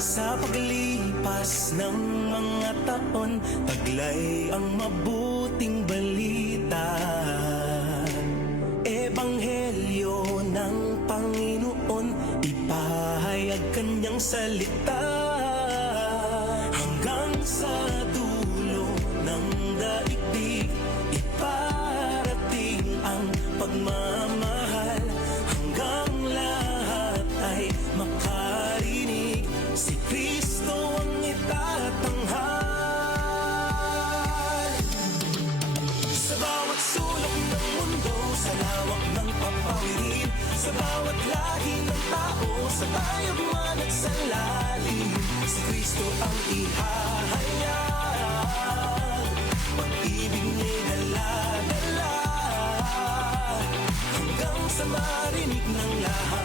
Sa paglipas ng mga taon, taglay ang mabuting balita. Ebanghelyo ng Panginoon, ipahayag kanyang salita. Hanggang sa dulo ng daigdig, iparating ang pagmamahal. Hanggang lahat ay makarinig, si Kristo ang itatanghal. Sa bawat sulok ng mundo, sa lawak ng papawirin, sa bawat lahi ng tao, sa tayagman at sa lalim, si Kristo ang ihahayag. Pag-ibig niya'y dala-dala, hanggang sa marinig ng lahat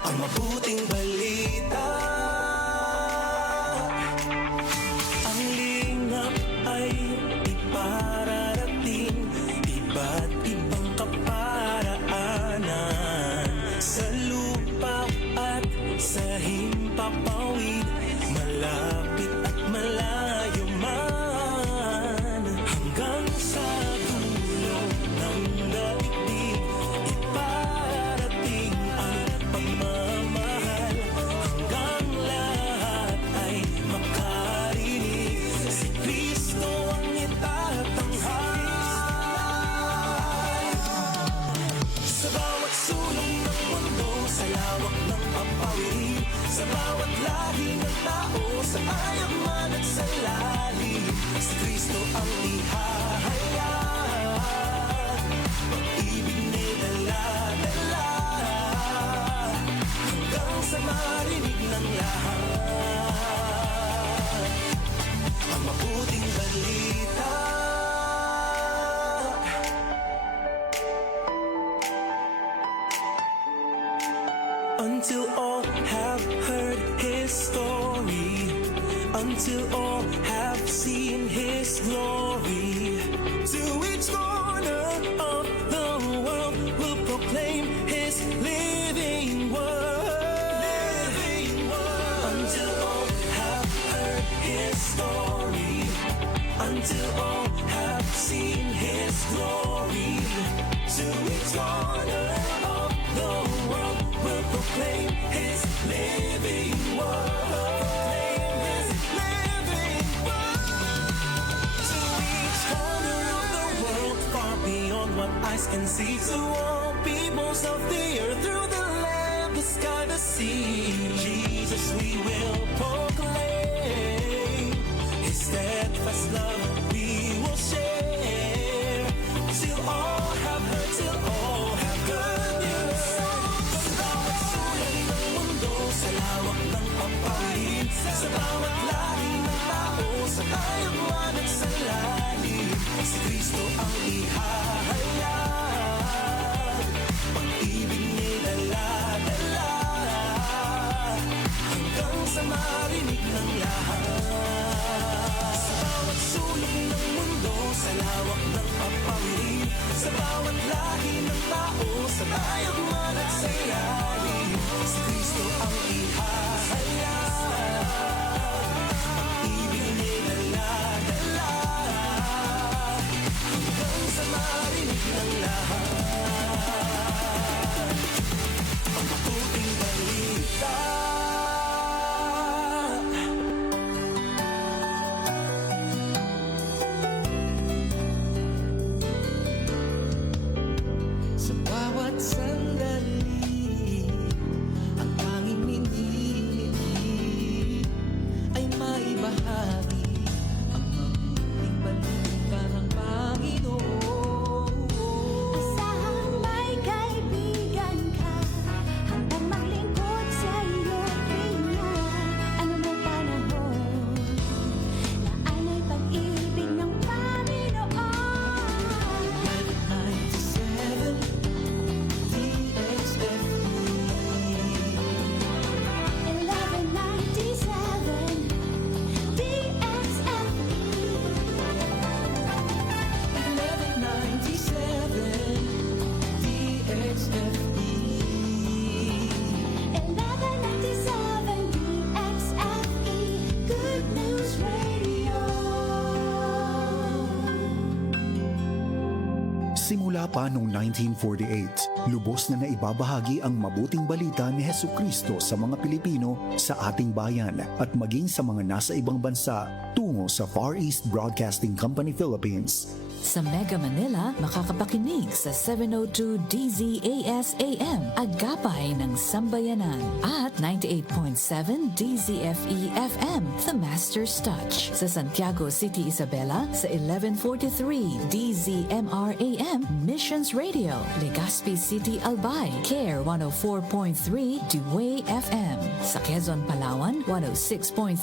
ang mabuting balita. Ang lingap ay ipararating, iba't ibang kaparaanan, sa lupa at sa himpapawid, malapit at malayo man. Hanggang sa dulo ng daigdig, iparating ang pagmamahal. Hanggang lahat ay makarinig, si Kristo ang itatanghal. Sa bawat sulong ng mundo, sa lawak ng papawirin, sa bawat lahi ng tao, sa tayagman at sa lalim, si Kristo ang ihahayag. Pag-ibig niya'y dala-dala, hanggang sa marinig ng lahat ang mabuting balita. Until all have heard His story, until all have seen His glory, to each corner of the world will proclaim His living word. Until all have heard His story, until all have seen His glory, to each corner of the world will proclaim His living word. Proclaim His living word. To each corner of the world, far beyond what eyes can see, to all peoples of the earth, through the land, the sky, the sea, Jesus we will proclaim. His steadfast love we will share, till all have heard, till all have good news. Sa bawat sulok ng mundo, sa lawak ng papawirin, sa bawat lahi ng tao, sa tayagman at sa lalim, si Kristo ang ihahayag. Pag-ibig niya'y dala-dala, hanggang sa marinig ng lahat. Sa bawat sulok ng mundo, sa lawak ng papawirin, sa bawat lahi ng tao, sa tayagman at sa lalim, si Kristo ang ihahayag. Pag-ibig niya'y dala-dala, hanggang sa marinig ng lahat ang mabuting balita. Sa bawat sandali, ang tanging minimili ay maibahagi ang mabuting balita ng Panginoon. Asahang may kaibigan ka, handang maglingkod sa iyong tuwina. Ano mang panahon, naanay pag-ibig ng Panginoon. 97 DXFE. 1197 DXFE. Simula pa noong 1948, lubos na naibabahagi ang mabuting balita ni Hesukristo sa mga Pilipino sa ating bayan at maging sa mga nasa ibang bansa tungo sa Far East Broadcasting Company Philippines. Sa Mega Manila, makakapakinig sa 702 DZAS-AM, Agapay ng Sambayanan, at 98.7 DZFE-FM, The Master's Touch. Sa Santiago City, Isabela, sa 1143 DZMR-AM, Missions Radio. Legazpi City, Albay, CARE 104.3 Dewey FM. Sa Quezon, Palawan, 106.3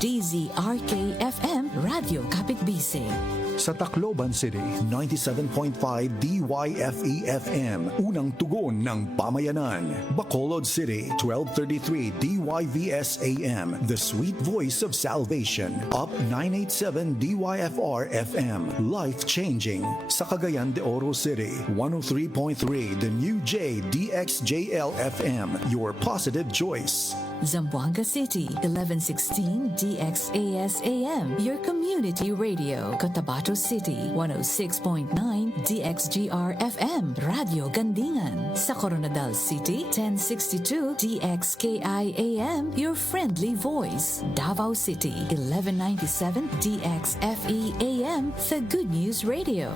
DZRK-FM, Radio Kapitbisig. Sa Tacloban City, 97.5 DYFE-FM, unang tugon ng pamayanan. Bacolod City, 1233 DYVS-AM, the sweet voice of salvation. Up 987 DYFR-FM, life-changing. Sa Cagayan de Oro City, 103.3 the new J DXJL-FM, your positive choice. Zamboanga City, 1116 DXAS-AM, your community radio. Cotabato City, 106.9 DXGR-FM, Radio Gandingan. Sa Coronadal City, 1062 DXKI-AM, your friendly voice. Davao City, 1197 DXFE-AM, the Good News Radio.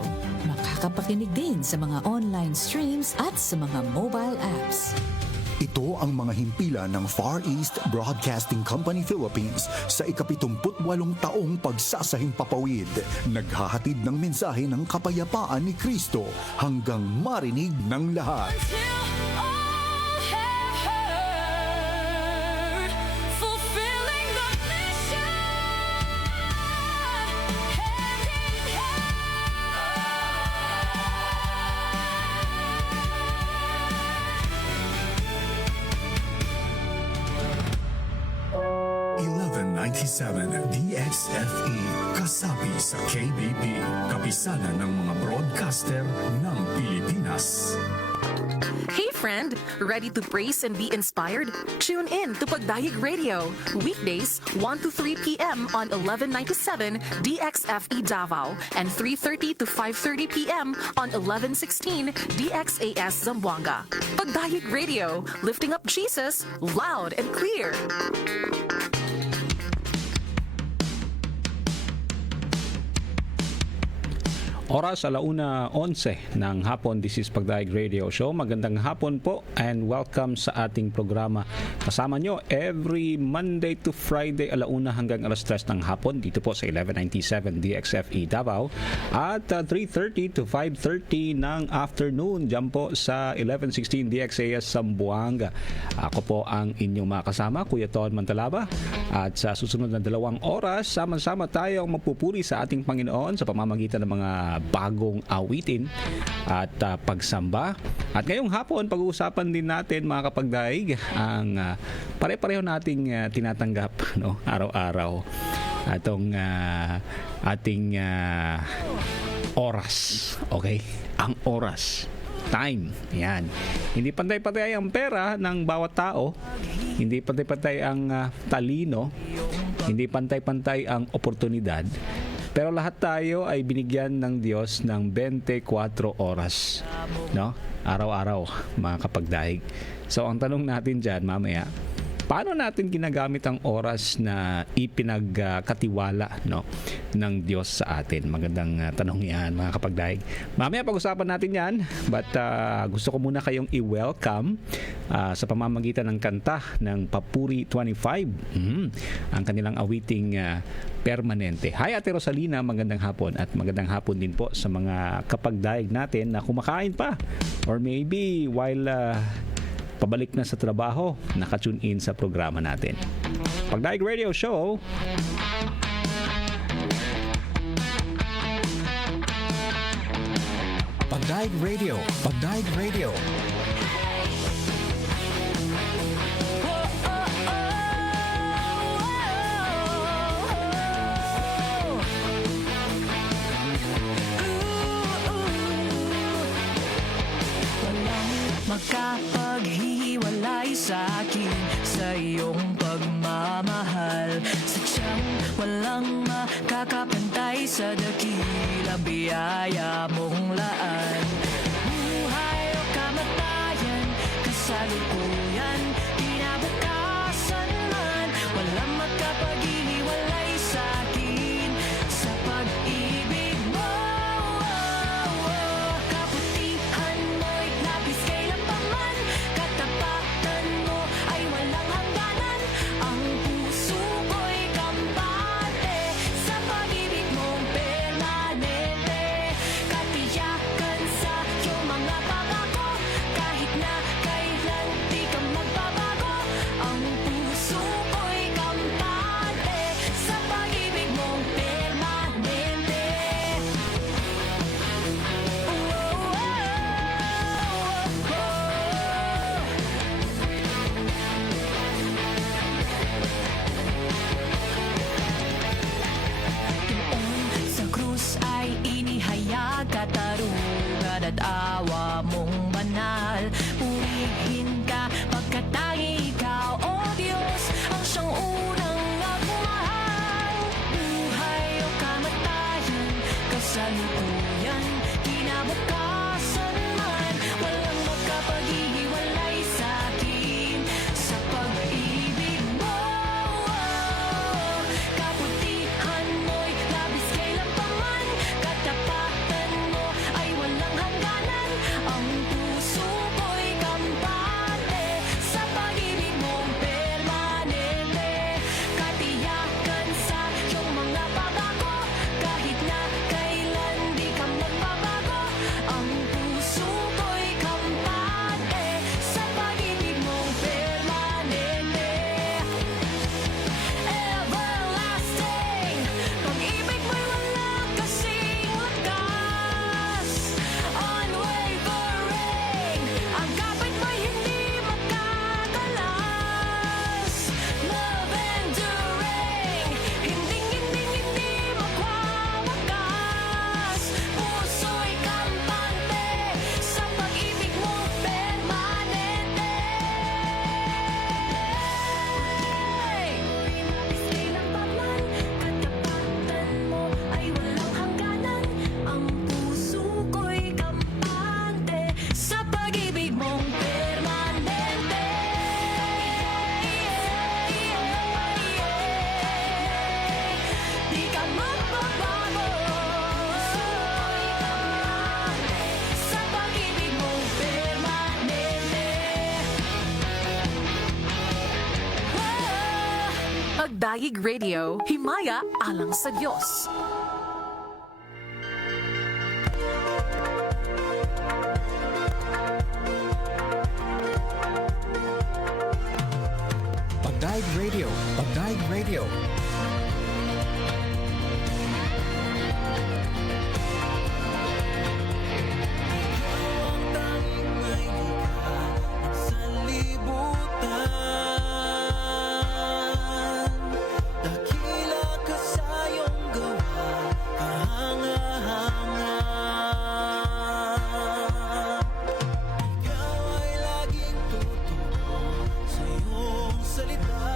Makakapakinig din sa mga online streams at sa mga mobile apps. Ito ang mga himpilan ng Far East Broadcasting Company Philippines sa ika-78 taong pagsasahing papawid. Naghahatid ng mensahe ng kapayapaan ni Kristo hanggang marinig ng lahat. Till all have heard, fulfilling the mission, hand in hand. 1197 DXFE, kasapi sa KBP, kapisanan ng mga broadcaster ng Pilipinas. Hey friend, ready to praise and be inspired? Tune in to Pagdayeg Radio, weekdays 1 to 3 p.m. on 1197 DXFE Davao and 3:30 to 5:30 p.m. on 1116 DXAS Zamboanga. Pagdayeg Radio, lifting up Jesus loud and clear. Oras 1:11 ng hapon. This is Pagdayeg Radio Show. Magandang hapon po and welcome sa ating programa. Kasama nyo every Monday to Friday 1:00 hanggang 3:00 ng hapon dito po sa 1197 DXFE Davao at 3:30 to 5:30 ng afternoon dyan po sa 1116 DXAS Zamboanga. Ako po ang inyong mga kasama, Kuya Ton Mantalaba, at sa susunod na 2 oras sama-sama tayong magpupuri sa ating Panginoon sa pamamagitan ng mga bagong awitin at pagsamba. At ngayong hapon, pag-uusapan din natin mga kapagdaig ang pare-pareho nating tinatanggap araw-araw atong ating oras. Okay? Ang oras. Time. Yan. Hindi pantay-pantay ang pera ng bawat tao. Hindi pantay-pantay ang talino. Hindi pantay-pantay ang oportunidad. Pero lahat tayo ay binigyan ng Diyos ng 24 oras, no? Araw-araw, mga kapagdaig. So, ang tanong natin dyan mamaya, paano natin ginagamit ang oras na ipinagkatiwala ng Diyos sa atin? Magandang tanong yan, mga kapagdaig. Mamaya pag-usapan natin yan, but gusto ko muna kayong i-welcome sa pamamagitan ng kanta ng Papuri 25, ang kanilang awiting permanente. Hi Ate Rosalina, magandang hapon at magandang hapon din po sa mga kapagdaig natin na kumakain pa or maybe while pabalik na sa trabaho, nakatune in sa programa natin. Pagdayeg Radio Show. Pagdayeg Radio. Pagdayeg Radio. Makapaghiwalay sa akin sa iyong pagmamahal. Sadyang walang makakapantay sa dakilang biyaya mong laan. awa mong banal. Purihin ka pagkat tanging ikaw, O Diyos, ang siyang unang nagmahal. Buhay o kamatayan, kasalukuyan, kinabukasan man, walang magkapaghihiwalay sa akin sa pag-ibig mo. Kabutihan mo'y labis kailan pa man, katapatan mo ay walang hangganan. Ang puso ko'y kampante sa pag-ibig mong permanente. Katiyakan sa iyong mga pagbabago, kahit na kailan di ka magbabago. Ang puso ko'y kampante sa pag-ibig mong permanente. Everlasting, pag-ibig mo'y walang kasing wagas. Unwavering, ang kapit mo'y hindi makakalas. Love enduring, hindi magwawakas. Puso'y kampante sa pag-ibig mong permanente. Labis kailan pa man, katapatan mo ay walang hangganan. Ang puso ko'y kampante sa pag-ibig mong permanente. Di ka magbabago sa pag-ibig mong permanente. Pagdaig Radio, himaya alang sa Diyos. Pagdaig Radio, Pagdaig Radio. Dakila ka sa iyong gawa, kahanga-hanga. Ikaw ay laging totoo sa iyong salita.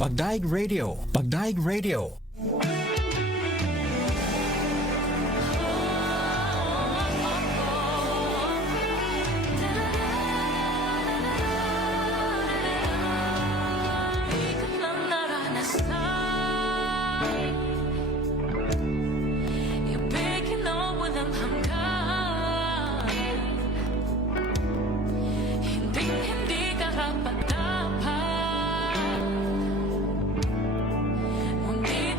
Pagdaig Radio. Pagdaig Radio. Ikot ng naranasan, ibigin na walang hanggan. Hindi karapat-dapat, ngunit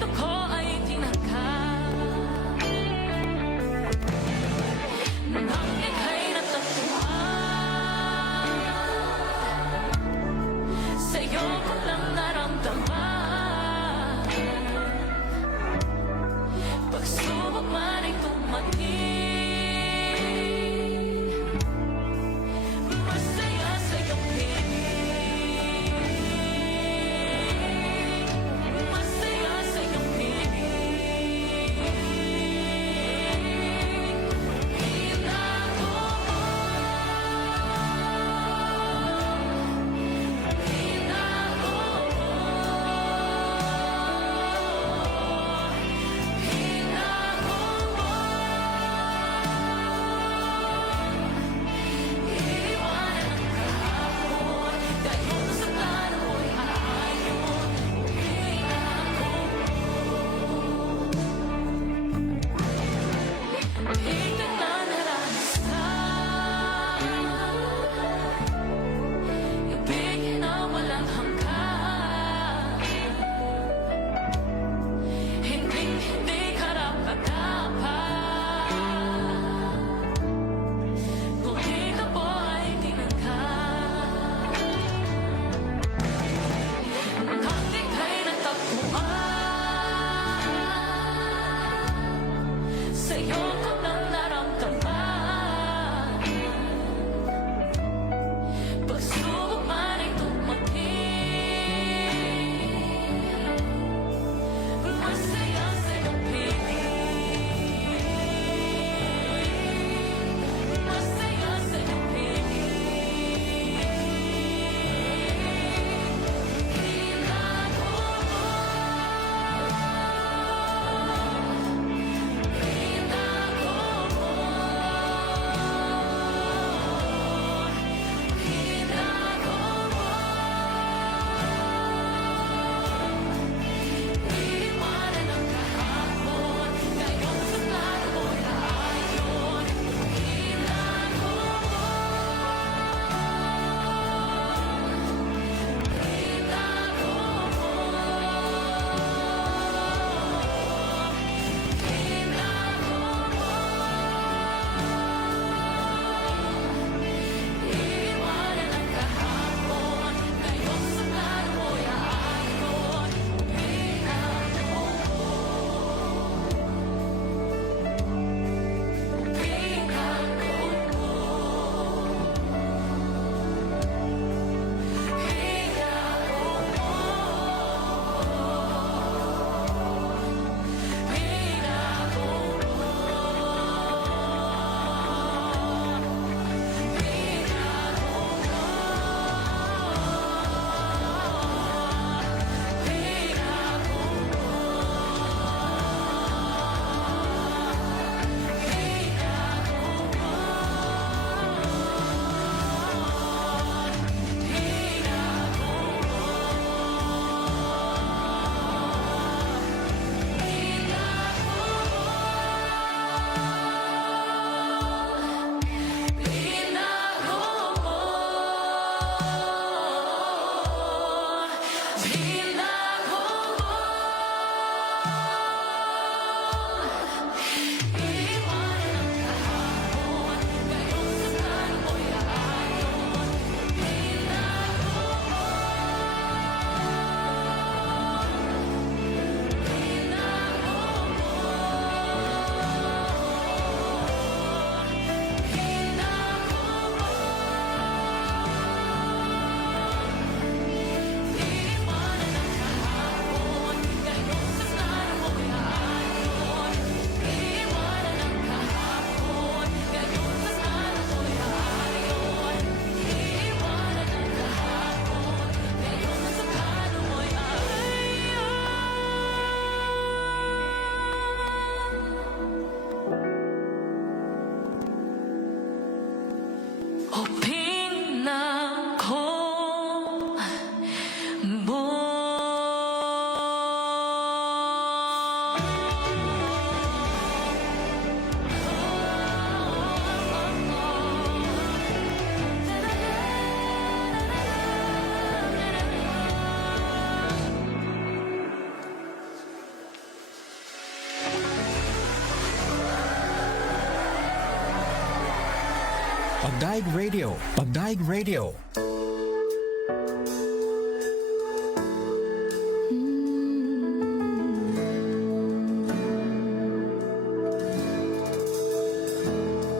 Pagdaig Radio. Pagdaig Radio.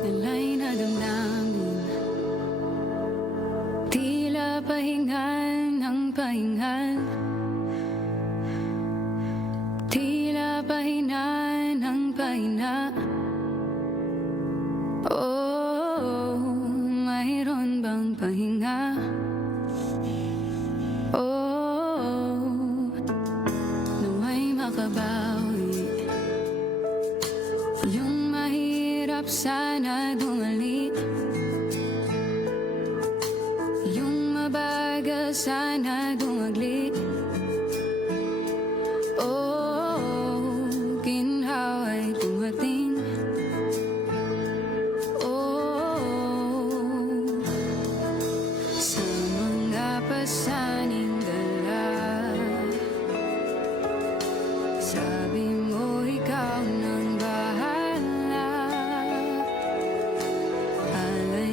Alay na damdamin, tila pahingan ang pahingan, tila pahinan ang pahina. Oh, mayroon bang pahinga? Oh, nawa'y makabawi. Yung mahirap sana dumali, yung mabagal sana dumagli. Oh, ginhawa'y dumating. Oh, sa mga pasaning dala, sabi mo ikaw nang bahala. Alay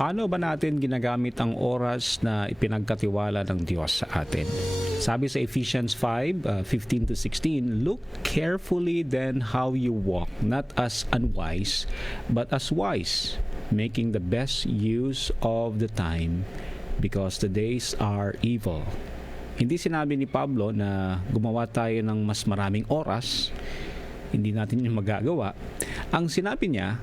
Paano ba natin ginagamit ang oras na ipinagkatiwala ng Diyos sa atin? Sabi sa Ephesians 5:15-16, "Look carefully then how you walk, not as unwise, but as wise, making the best use of the time, because the days are evil." Hindi sinabi ni Pablo na gumawa tayo ng mas maraming oras, hindi natin yung magagawa. Ang sinabi niya,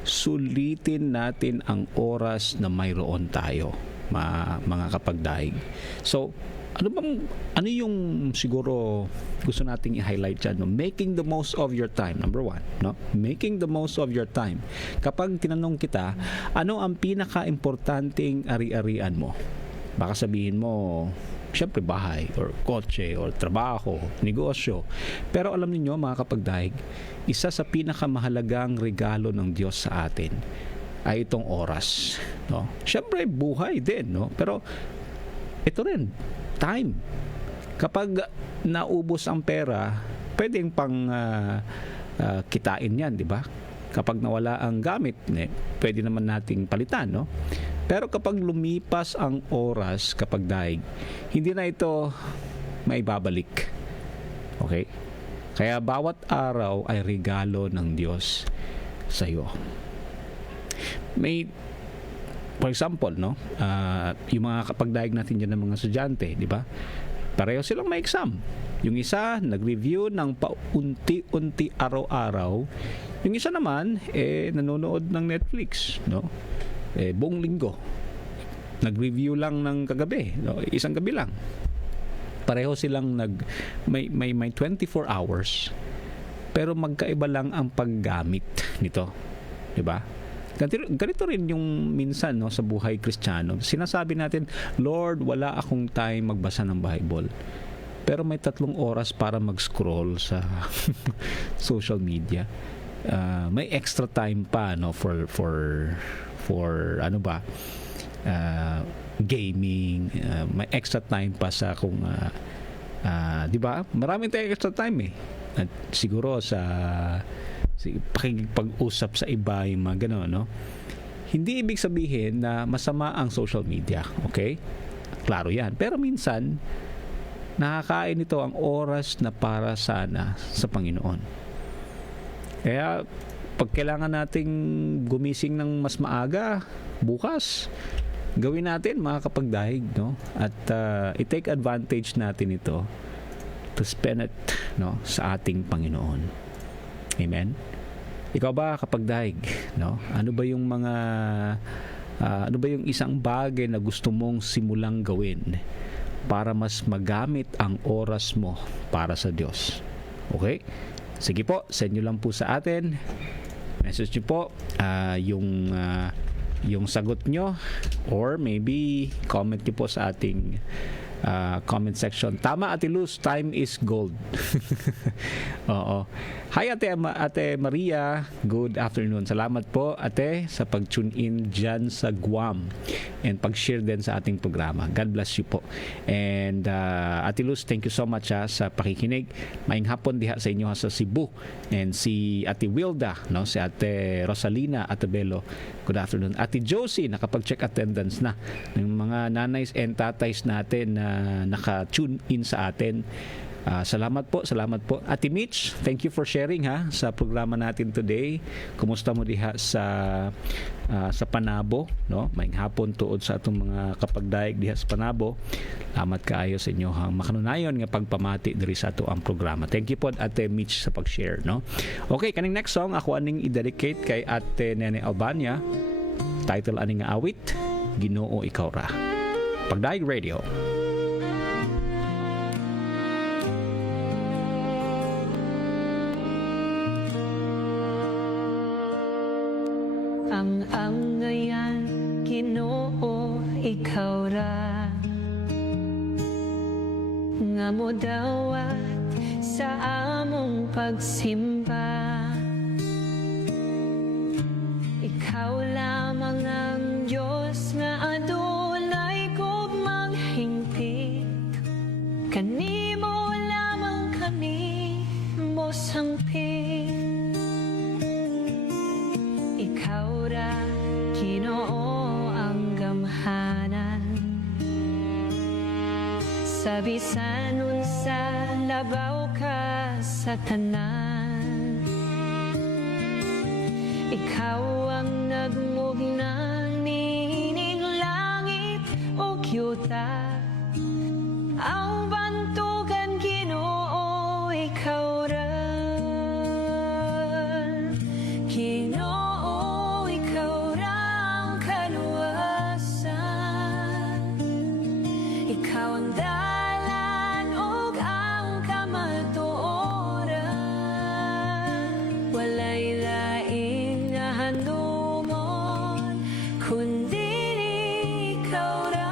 sulitin natin ang oras na mayroon tayo, mga kapagdaig. So, ano yung siguro gusto nating i-highlight dyan, no? Making the most of your time, number one, no? Making the most of your time. Kapag tinanong kita, ano ang pinaka-importanting ari-arian mo? Baka sabihin mo, syempre bahay, or kotse, or trabaho, negosyo. Pero alam niyo mga kapagdaig, isa sa pinakamahalagang regalo ng Diyos sa atin ay itong oras, no? Syempre buhay din, no? Pero ito rin, time. Kapag naubos ang pera, pwedeng pang kitain yan, di ba? Kapag nawala ang gamit, pwede naman nating palitan, no? Pero kapag lumipas ang oras, kapag daig, hindi na ito maibabalik. Okay? Kaya bawat araw ay regalo ng Diyos sa iyo. May, for example, no? Yung mga kapagdaig natin dyan ng mga estudyante, di ba? Pareho silang may exam. Yung isa, nag-review ng paunti-unti araw-araw. Yung isa naman, nanonood ng Netflix, no? Buong linggo. Nag-review lang ng kagabi, no? Isang gabi lang. Pareho silang may 24 hours. Pero magkaiba lang ang paggamit nito, 'di ba? Ganito rin yung minsan, no, sa buhay Kristiyano. Sinasabi natin, Lord, wala akong time magbasa ng Bible. Pero may 3 oras para mag-scroll sa social media. May extra time pa, no, for ano ba, gaming, may extra time pa sa kung di ba, maraming tayong extra time at siguro sa pakikipag-usap sa iba, yung mga gano'n, no? Hindi ibig sabihin na masama ang social media, okay? Klaro yan, pero minsan nakakain ito ang oras na para sana sa Panginoon. Kaya pag kailangan nating gumising ng mas maaga bukas, gawin natin mga kapagdaig, no? At i-take advantage natin ito to spend it, no, sa ating Panginoon. Amen. Ikaw ba kapagdaig, no? Ano ba yung isang bagay na gusto mong simulang gawin para mas magamit ang oras mo para sa Diyos? Okay? Sige po, send nyo lang po sa atin. Message nyo po yung sagot nyo, or maybe comment nyo po sa ating comment section. Tama, Ate Luz, time is gold. Oo. Hi Ate Maria, good afternoon. Salamat po Ate sa pag-tune in dyan sa Guam and pag-share din sa ating programa. God bless you po. And Ate Luz, thank you so much sa pakikinig. Maayong hapon diha sa inyo sa Cebu. And si Ate Wilda, no, si Ate Rosalina Atabelo, good afternoon. Ate Josie, nakapag-check attendance na ng mga nanays and tatays natin na naka-tune in sa atin. Salamat po. Ate Mitch, thank you for sharing sa programa natin today. Kumusta mo diha sa Panabo, no? Maayong hapon tuod sa atong mga kapagdaig diha sa Panabo. Salamat kaayo sa inyo makanunayon nga pagpamati diri sa ato ang programa. Thank you po Ate Mitch sa pag-share, no? Okay, kaning next song ako aning i-dedicate kay Ate Nene Albania. Title aning nga awit, Ginoo Ikaw Ra. Pagdaig Radio. Ang ngayon, Ginoo, ikaw ra nga mo dawat sa among pagsimba. Ikaw lamang ang Diyos nga adunay gugmang hingpit. Kanimo lamang kami mo sangpit. Ikaw ra, Ginoo Sabisan unsa labaw ka sa tanan. Ikaw ang nagmug ng nining langit o yuta. Ang bantugan Ginoo ikaw ra. Ginoo ikaw ra ang kaluwasan. Ikaw ang dalan ug ang kamatuoran. Walay lain nga handumon kundi ikaw ra.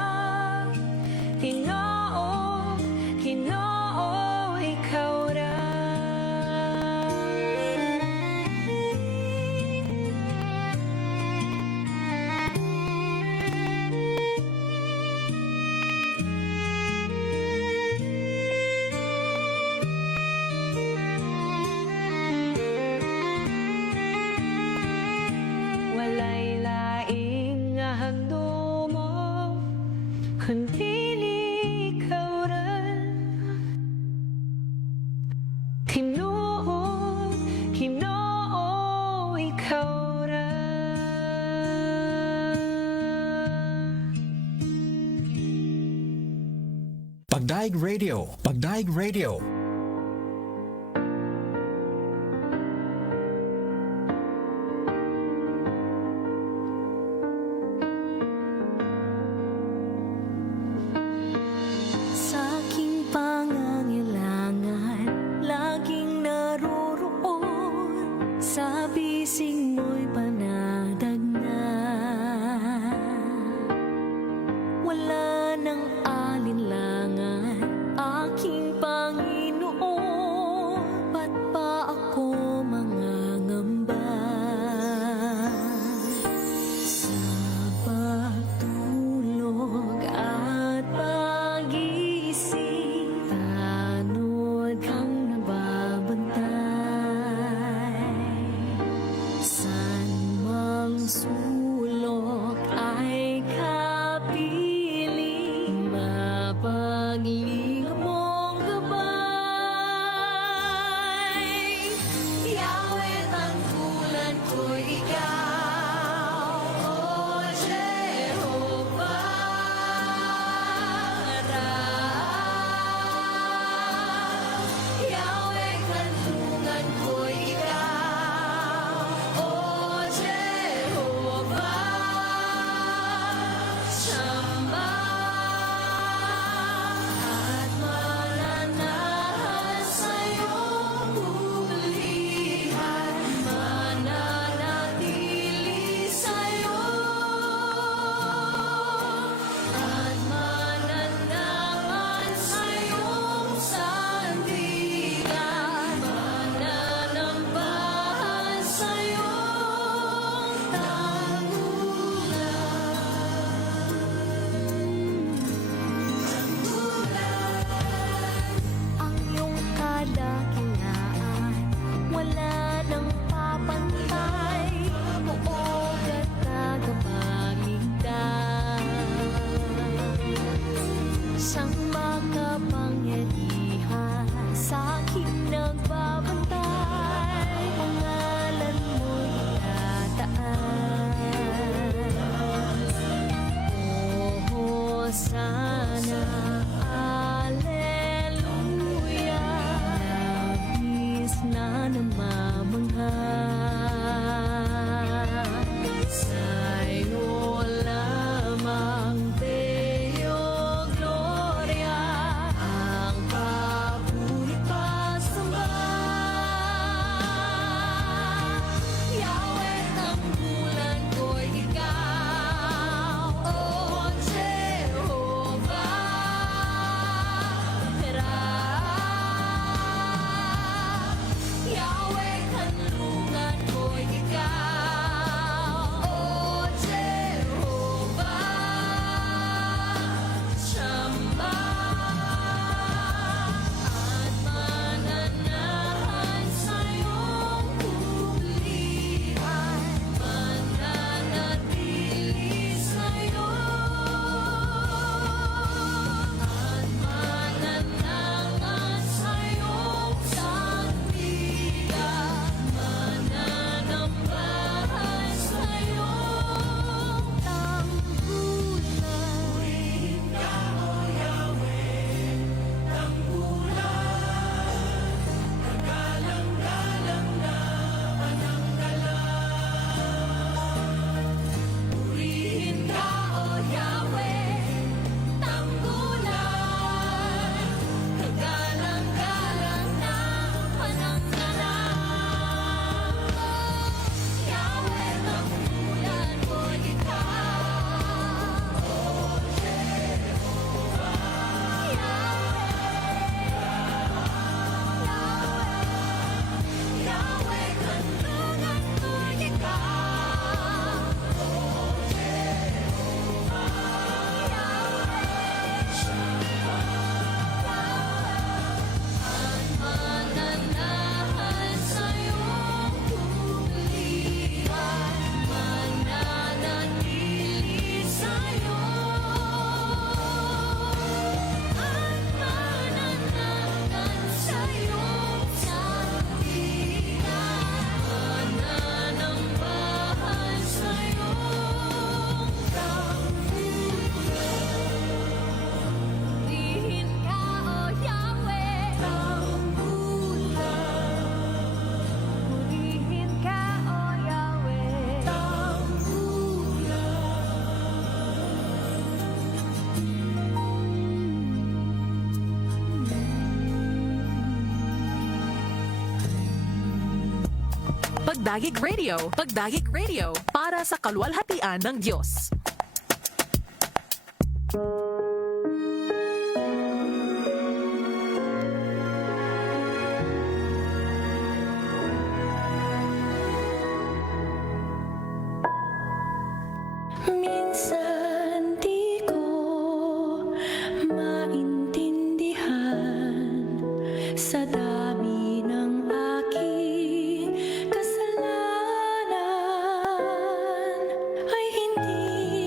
Ginoo, Ginoo ikaw ra. Walay laing nga handumon kundi ikaw ra. Ginoo, Ginoo ikaw ra. Pagdaig Radio. Pagdaig Radio. Sa aking pangangailangan, laging naroroon. Sa bisig mo'y panadagnan. Wala nang alinlangan, aking Panginoon. Ba't pa ako mangangamba? Sa pagtulog at pagising, tanod kang nababantay. San mang sulok ay kapiling, mapaglingap mong gabay. Yahweh, tangkulan ko'y ikaw, O Jehovah. Yahweh, kanlungan ko'y ikaw, O Jehovah. Samba at mananahan sa'yong hulihan, mananatili sa'yo at mananahan sa'yong sandigan, mananambahan sa'yong ang iyong kadakilaan, wala nang papantay, buog at tagapagligtas. Sang makapangyarihan, sa aking nagbabantay, pangalan mo'y itataas. O Hosanna, Alleluia, labis na namamangha. Sa'yo lamang, Deo Gloria, ang papuri pasamba. Pagdaig Radio. Pagdaig Radio. Para sa kaluwalhatian ng Diyos. Minsan di ko maintindihan sa dami ng aking kasalanan ay hindi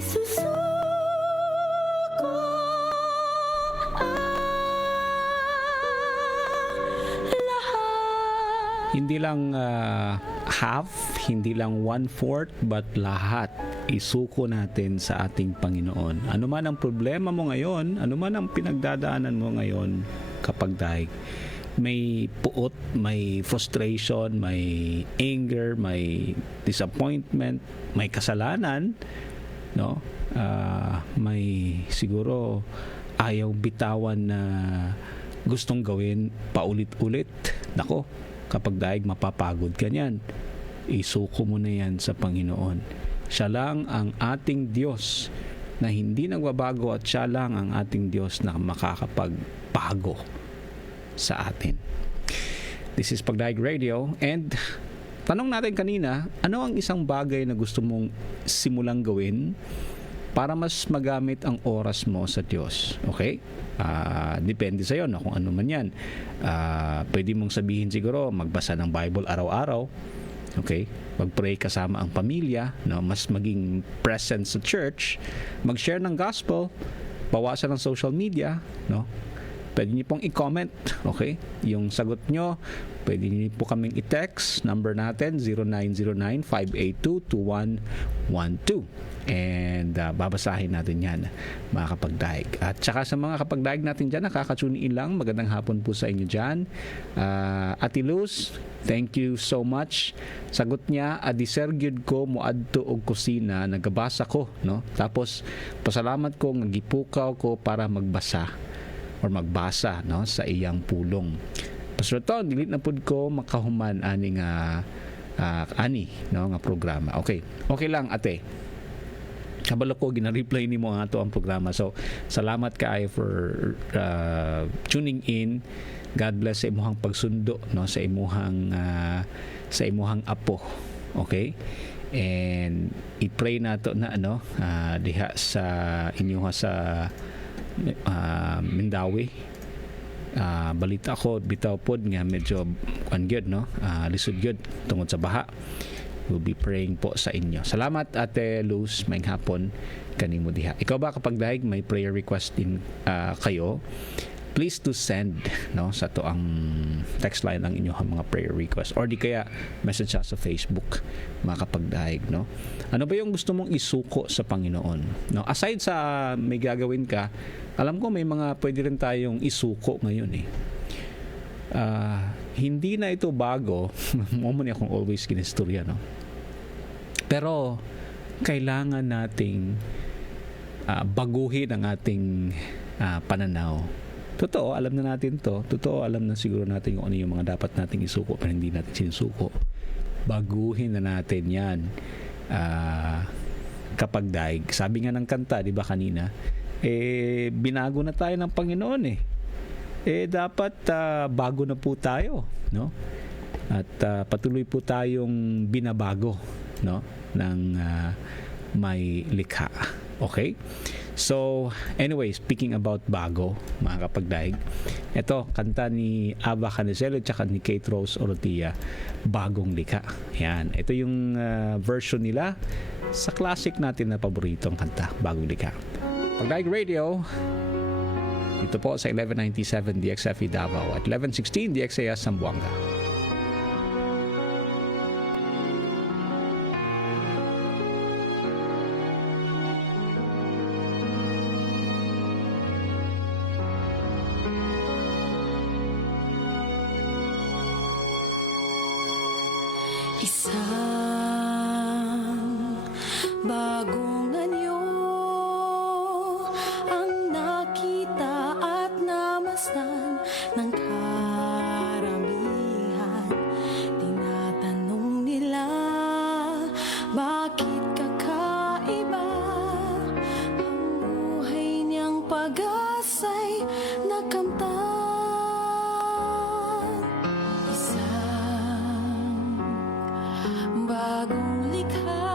isusuko ang lahat. Hindi lang half, hindi lang 1/4, but lahat isuko natin sa ating Panginoon. Ano man ang problema mo ngayon, ano man ang pinagdadaanan mo ngayon, kapag dahil may puot, may frustration, may anger, may disappointment, may kasalanan, no? May siguro ayaw bitawan na gustong gawin paulit-ulit. Nako, kapag daig mapapagod ka niyan, isuko mo na yan sa Panginoon. Siya lang ang ating Diyos na hindi nagbabago at siya lang ang ating Diyos na makakapagbago sa atin. This is Pagdaig Radio, and tanong natin kanina, ano ang isang bagay na gusto mong simulang gawin para mas magamit ang oras mo sa Diyos? Okay? Depende sa iyo na kung ano man yan. Pwede mong sabihin siguro magbasa ng Bible araw-araw. Okay? Mag-pray kasama ang pamilya, no? Mas maging present sa church, mag-share ng gospel, bawasan ng social media, no? Pwede niyo pong i-comment, okay? Yung sagot nyo, pwede niyo po kaming i-text. Number natin, 0909-582-2112. And babasahin natin yan, mga kapagdaig. At saka sa mga kapagdaig natin dyan, nakakatune in lang, magandang hapon po sa inyo dyan. Ate Luz, thank you so much. Sagot niya, adisergyud ko moadto og kusina, nagabasa ko, no? Tapos, pasalamat ko, nagipukaw ko para magbasa or magbasa, no, sa iyang pulong. Pastor Ton, dilit na pud ko makahuman ani nga no, nga programa. Okay lang ate. Kabalo ko gina-reply nimo ang ato ang programa. So salamat kaayo for tuning in. God bless sa imuhang pagsundo, no, sa imuhang apo. Okay? And i-pray nato na ano diha sa inyo sa Mindawi. Balita ko bitaw pod nga medyo gyud, no, lisod gyud tungod sa baha. We'll be praying po sa inyo. Salamat Ate Luz, maayong hapon kanimo diha. Ikaw ba kapag dahig may prayer request din kayo, please to send, no, sa to ang text line ang inyong mga prayer request or di kaya message sa Facebook, mga kapagdaig, no. Ano ba yung gusto mong isuko sa Panginoon, no? Aside sa may gagawin ka, alam ko may mga pwede rin tayong isuko ngayon hindi na ito bago. Mo ni akong always kinistorya, no. Pero kailangan nating baguhin ang ating pananaw. Totoo, alam na natin to. Totoo, alam na siguro natin kung ano yung mga dapat nating isuko pero hindi natin sinusuko. Baguhin na natin yan. Kapag daig. Sabi nga ng kanta, di ba kanina, binago na tayo ng Panginoon dapat bago na po tayo, no? At patuloy po tayong binabago, no, ng may likha. Okay? So, anyway, speaking about bago, mga kapagdaig, ito, kanta ni Ava Canicelo at ni Kate Rose Orotia, Bagong Likha. Yan. Ito yung version nila sa classic natin na paboritong kanta, Bagong Likha. Pagdaig Radio, ito po sa 1197 DXFE Davao at 1116 DXAS Zamboanga. Isang bagong anyo ang nakita at namasdan ng karamihan. Tinatanong nila, bakit kakaiba ang buhay niyang pag-asa'y nakamtan. Bagong likha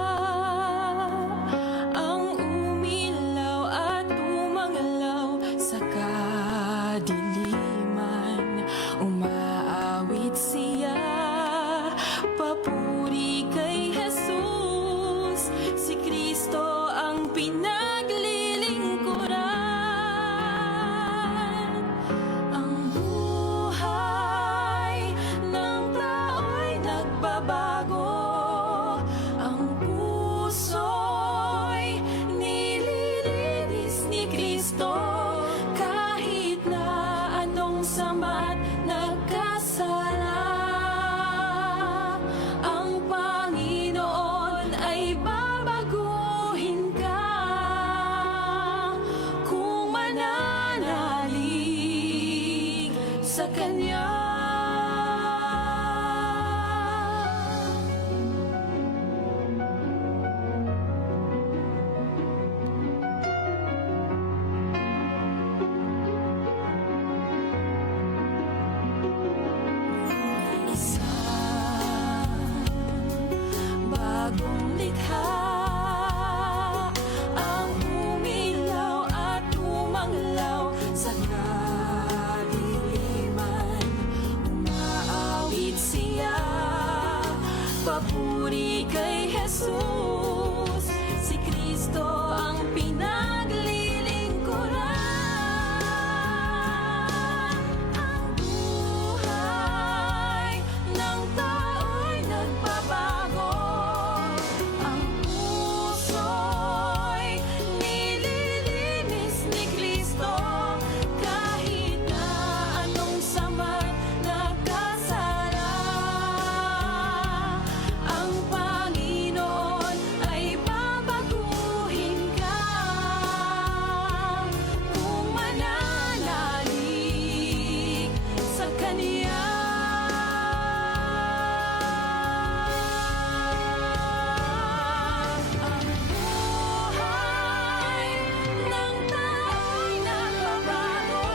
ang umilaw at umangalaw sa kadiliman. Umaawit siya, papuri kay Jesus. Si Kristo ang sa Kanya. Bagong likha ang umilaw at umanglaw sa kadiliman. Umaawit siya, papuri kay Jesus. Si Kristo ang pinaglilingkuran. Ang buhay ng tao'y nagbabago. Ang puso'y nililinis ni Kristo. Kahit na anong sama't nakasala, ang Panginoon ay babaguhin ka kung mananalig sa Kanya. Ang buhay ng tao'y nagbabago.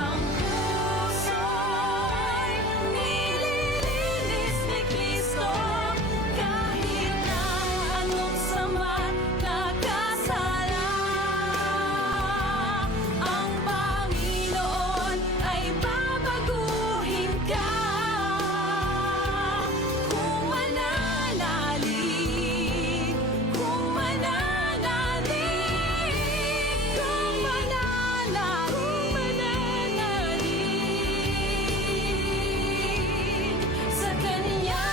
Ang puso'y nililinis ni Kristo. Kahit na anong sama't nakasala, ang Panginoon ay babaguhin ka kung mananalig, kung mananalig, kung mananalig sa Kanya.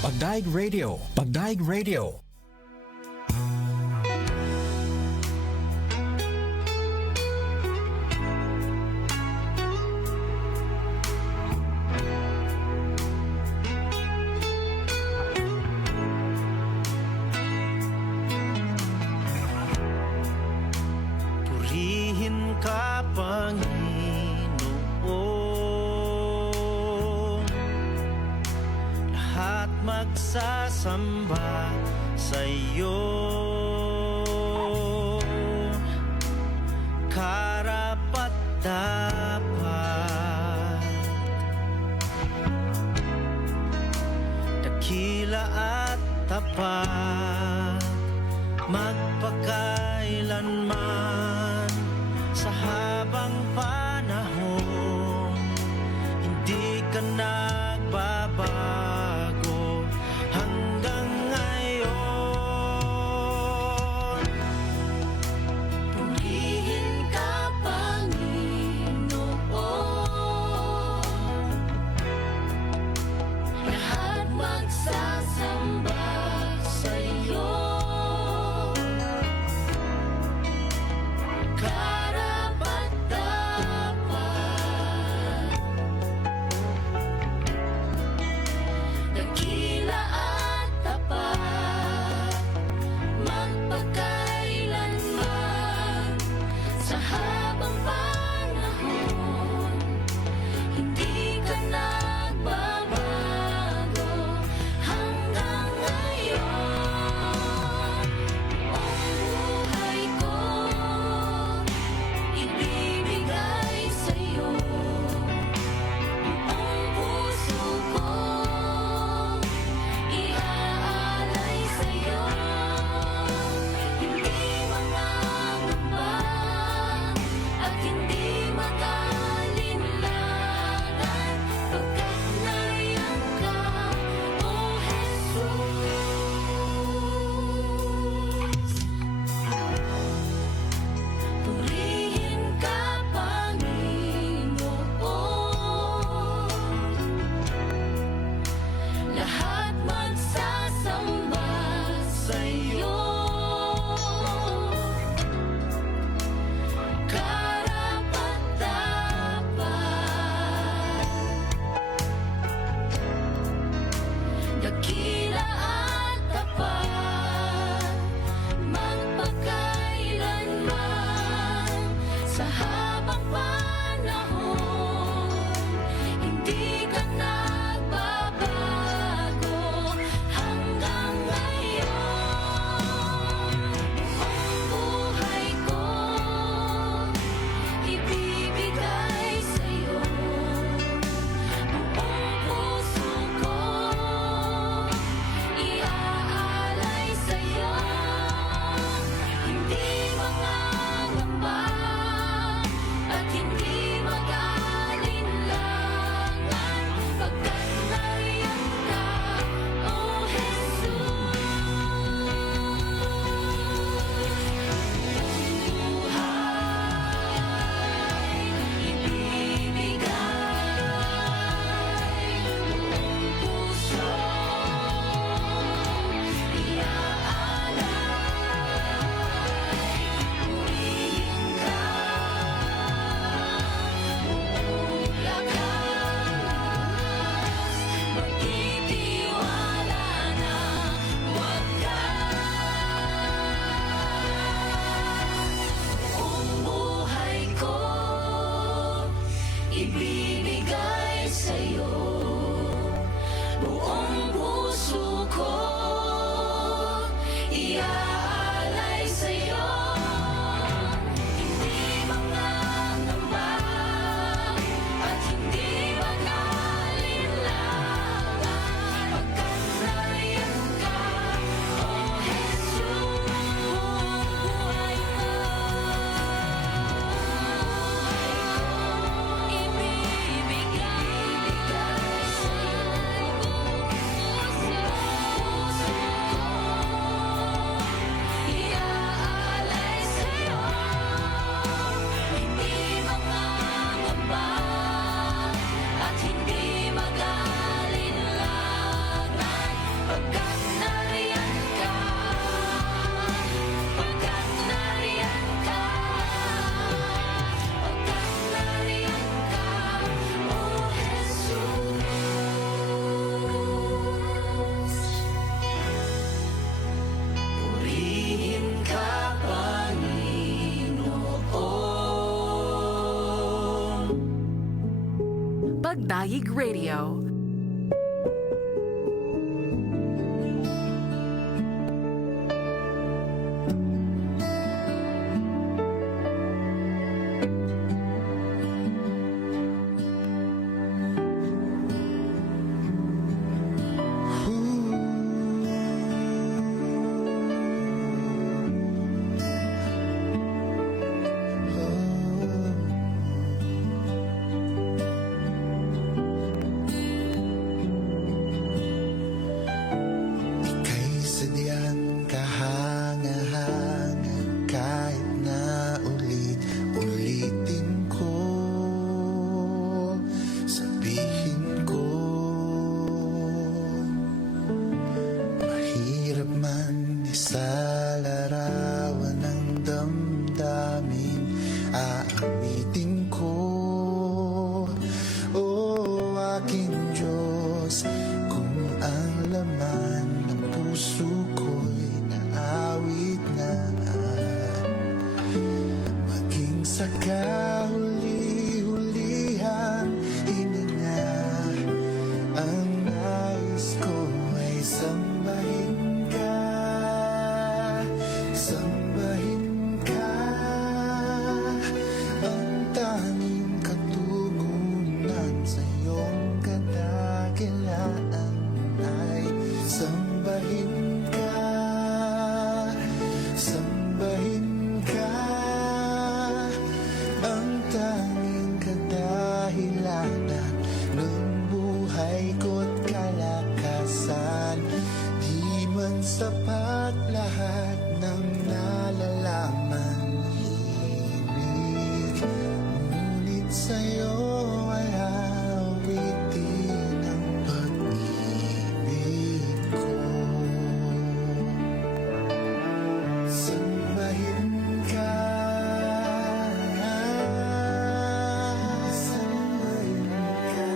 Pagdaig Radio. Pagdaig Radio. Purihin ka, Panginoon. Lahat magsasamba sa iyo. Karapat-dapat, dakila at tapat, magpakailanman sa habang panahon. Hindi ka nagbabago hanggang ngayon. Purihin ka, Panginoon. Lahat magsasamba sa iyo. Karapat-dapat, Pagdaig Radio. Ika'y sadyang kahangahangan kahit na ulit-ulitin ko. Sabihin ko, mahirap man isalarawan ng damdamin, aamitin ko. O aking Diyos, kung ang laman ng puso ko'y naawit na, maging sa kahuli-hulihang hininga, ang nais ko ay sambahin ka, sambahin ka. Ang tanging katugunan sa iyong kadakilaan ay sambahin ka, sambahin ka. Ang tanging kadahilanan ng buhay ko't kalakasan, di man sapat lahat ng nalalaman ibig, ngunit sa'yo ay awitin ang pag-ibig ko. Sambahin ka, sambahin ka.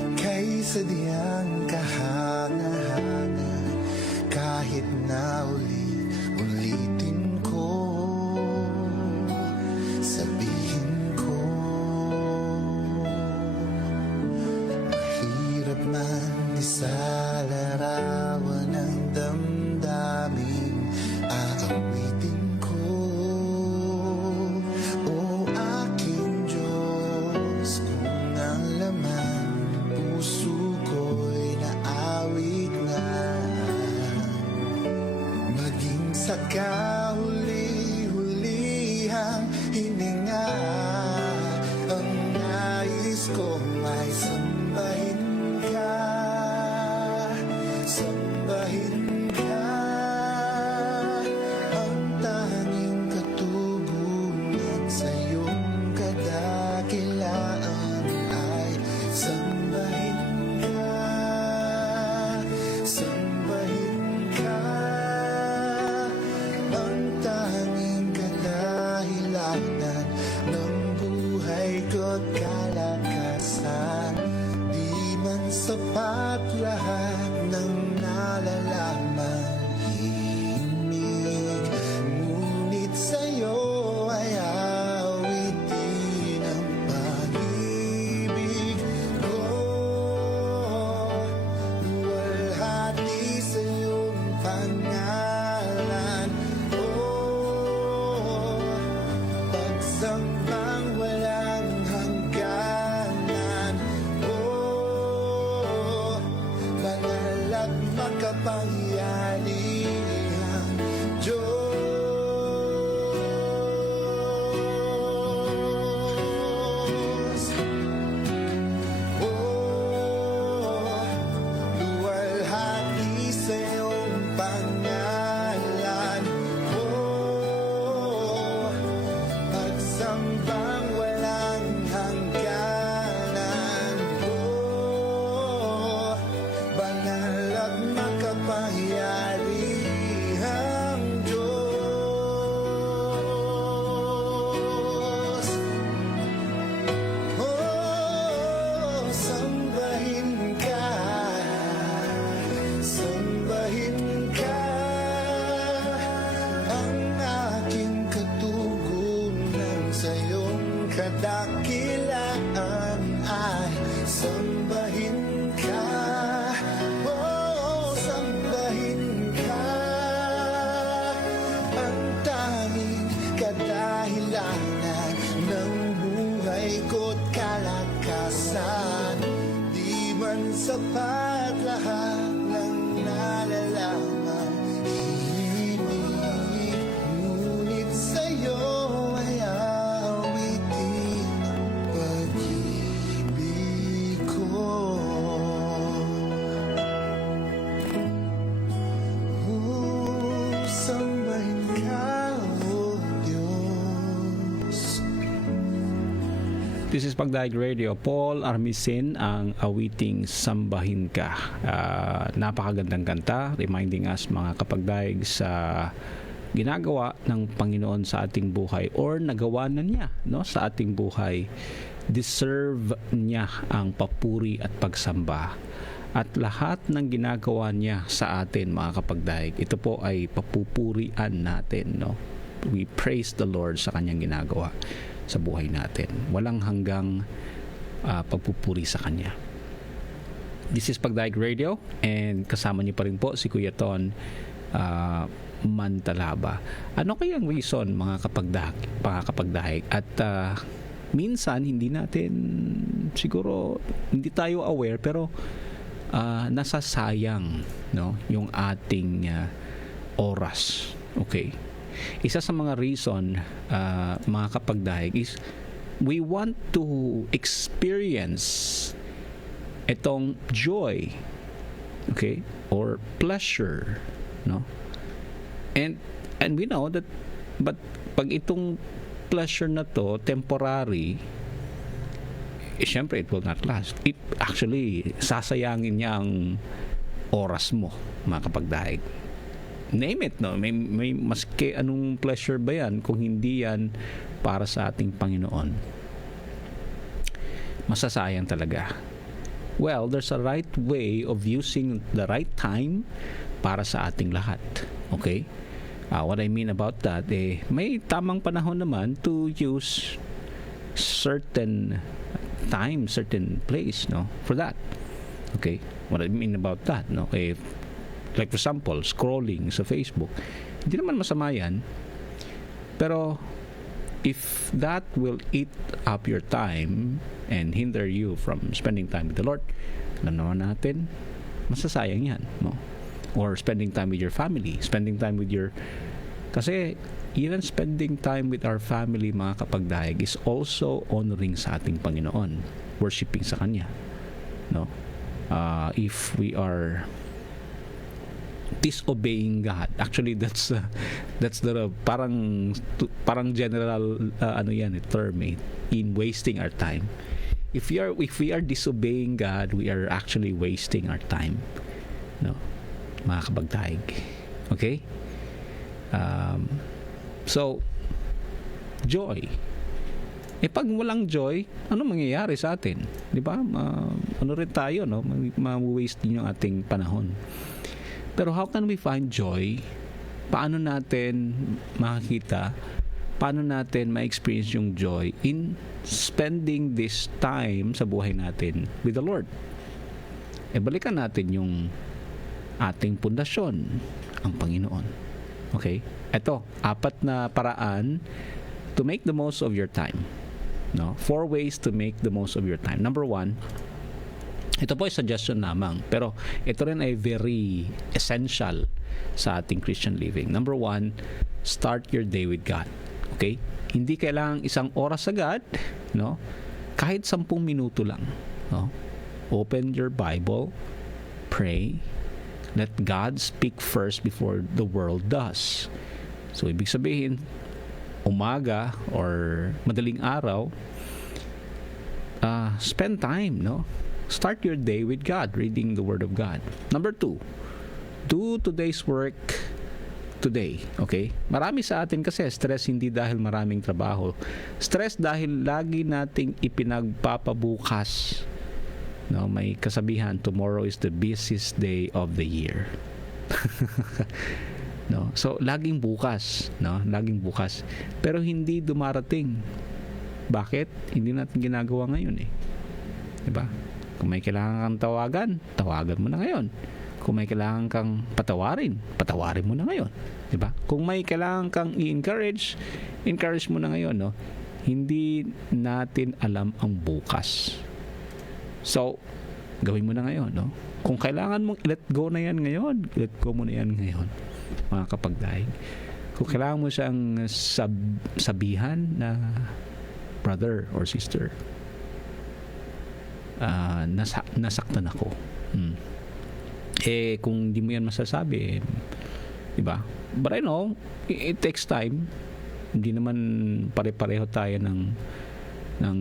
Ika'y sadyang kahanga-hanga kahit na ulitin ko. Sabihin ko, mahirap man isalarawan ng damdamin, aawitin ko. O aking Diyos, kung ang laman ng puso ko'y naawit na, maging sa kahuli-hulihang hininga, ang nais ko ay sambahin ka, sambahin ka. Ang tanging katugunan sa iyong kadakilaan ay sambahin ka, sambahin ka. Ang tanging kadahilanan ng buhay ko't kalakasan, di man sapat lahat ng nalalaman himig, ngunit sa'yo ay awitin ang pag-ibig ko. Luwalhati sa iyong pangalan, pagsambang walang hangganan. Banal at makapangyarihan, kalakasan. Di man sapat lahat ng nalalaman. Hinihingi, ngunit sa'yo ay awitin ang pag-ibig ko. Sambahin ka, O Diyos. This is Pagdaig Radio. Paul Armisin ang awiting Sambahin Ka. Napakagandang kanta, reminding us mga kapagdaig sa ginagawa ng Panginoon sa ating buhay or nagawa na niya, no, sa ating buhay. Deserve niya ang papuri at pagsamba. At lahat ng ginagawa niya sa atin mga kapagdaig, ito po ay papupurian natin, no? We praise the Lord sa kanyang ginagawa sa buhay natin. Walang hanggang pagpupuri sa kanya. This is Pagdaig Radio and kasama niyo pa rin po si Kuya Ton Mantalaba. Ano kayang reason mga kapagdaig? At minsan hindi natin siguro hindi tayo aware pero nasasayang, no, yung ating oras. Okay. Isa sa mga reason mga kapagdaig is we want to experience itong joy, okay, or pleasure, no? And we know that but pag itong pleasure na to temporary, syempre it will not last. It actually sasayangin niya ang oras mo mga kapagdaig. Name it, no? May maski anong pleasure ba yan kung hindi yan para sa ating Panginoon? Masasayang talaga. Well, there's a right way of using the right time para sa ating lahat. Okay? What I mean about that, may tamang panahon naman to use certain time, certain place, no, for that. Okay? What I mean about that, no? Like for example, scrolling sa Facebook. Hindi naman masama yan. Pero if that will eat up your time and hinder you from spending time with the Lord, alam naman natin, masasayang yan, no? Or spending time with your family, spending time with your... Kasi even spending time with our family, mga kapagdaig, is also honoring sa ating Panginoon, worshiping sa Kanya, no? If we are disobeying God, actually that's the parang general term in wasting our time. If we are disobeying God, we are actually wasting our time, no, mga kabagdaig. Okay? So joy. Pag walang joy, ano mangyayari sa atin? 'Di ba? Ano rin tayo, no? Ma-waste din yung ating panahon. Pero how can we find joy? Paano natin makikita? Paano natin ma-experience yung joy in spending this time sa buhay natin with the Lord? Balikan natin yung ating pundasyon, ang Panginoon. Okay? Ito, 4 na paraan to make the most of your time. No? 4 ways to make the most of your time. Number 1, ito po ay suggestion lamang, pero ito rin ay very essential sa ating Christian living. Number 1, start your day with God. Okay? Hindi kailangang 1 oras agad, no? Kahit 10 minuto lang, no? Open your Bible, pray, let God speak first before the world does. So, ibig sabihin, umaga or madaling araw, spend time, no? Start your day with God, reading the Word of God. Number 2, do today's work today. Okay? Marami sa atin kasi stress hindi dahil maraming trabaho. Stress dahil lagi nating ipinagpapabukas. No, may kasabihan, tomorrow is the busiest day of the year. No? So, laging bukas. No? Laging bukas. Pero hindi dumarating. Bakit? Hindi natin ginagawa ngayon eh. Diba? Kung may kailangan kang tawagan mo na ngayon. Kung may kailangan kang patawarin mo na ngayon. Diba? Kung may kailangan kang i-encourage mo na ngayon, no? Hindi natin alam ang bukas. So, gawin mo na ngayon, no? Kung kailangan mong let go na yan ngayon, let go mo na yan ngayon, mga kapagdaig. Kung kailangan mo siyang sabihan na brother or sister, nasaktan ako. Kung di mo yan masasabi, diba? But I know, it takes time. Hindi naman pare-pareho tayo ng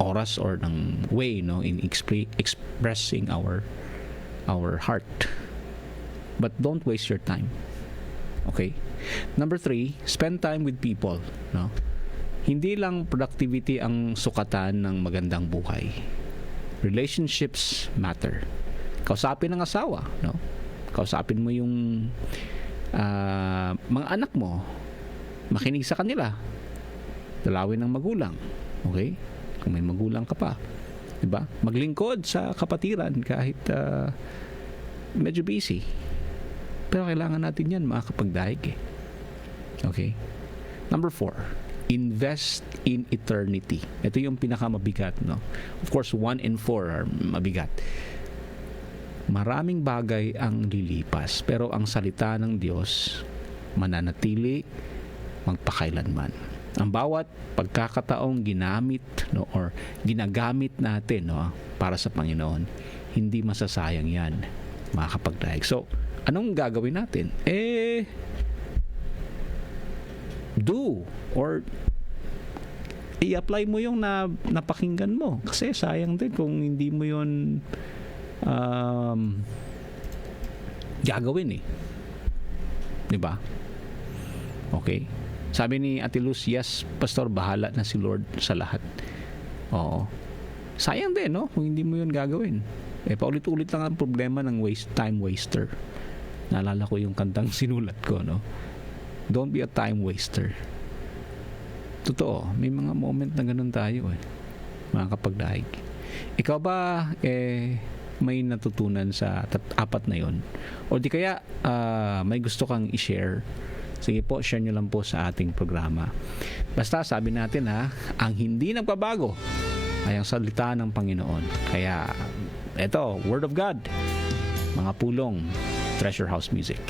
oras or ng way, no, in expressing our heart. But don't waste your time. Okay? Number 3, spend time with people, no? Hindi lang productivity ang sukatan ng magandang buhay. Relationships matter. Kausapin ng asawa, no? Kausapin mo yung mga anak mo. Makinig sa kanila. Dalawin ng magulang. Okay? Kung may magulang ka pa. Diba? Maglingkod sa kapatiran kahit medyo busy. Pero kailangan natin yan, mga kapagdaig eh. Okay? Number 4, invest in eternity. Ito yung pinakamabigat, no? Of course, 1 and 4 are mabigat. Maraming bagay ang lilipas, pero ang salita ng Diyos mananatili magpakailanman. Ang bawat pagkakataong ginamit, no, or ginagamit natin, no, para sa Panginoon, hindi masasayang yan, mga kapagdaig. So, anong gagawin natin? Do or i-apply mo yung napakinggan mo, kasi sayang din kung hindi mo yun gagawin eh, di ba? Okay, sabi ni Ate Luz, yes pastor, bahala na si Lord sa lahat. Oo, sayang din, no, kung hindi mo yun gagawin. Paulit-ulit lang ang problema ng time waster. Naalala ko yung kantang sinulat ko, no? Don't be a time waster. Totoo, may mga moment na ganun tayo eh, mga kapagdaig. Ikaw ba may natutunan sa 4 na yon? O di kaya may gusto kang i-share? Sige po, share nyo lang po sa ating programa. Basta sabi natin ang hindi nagbabago ay ang salita ng Panginoon. Kaya eto, Word of God, mga pulong Treasure House Music.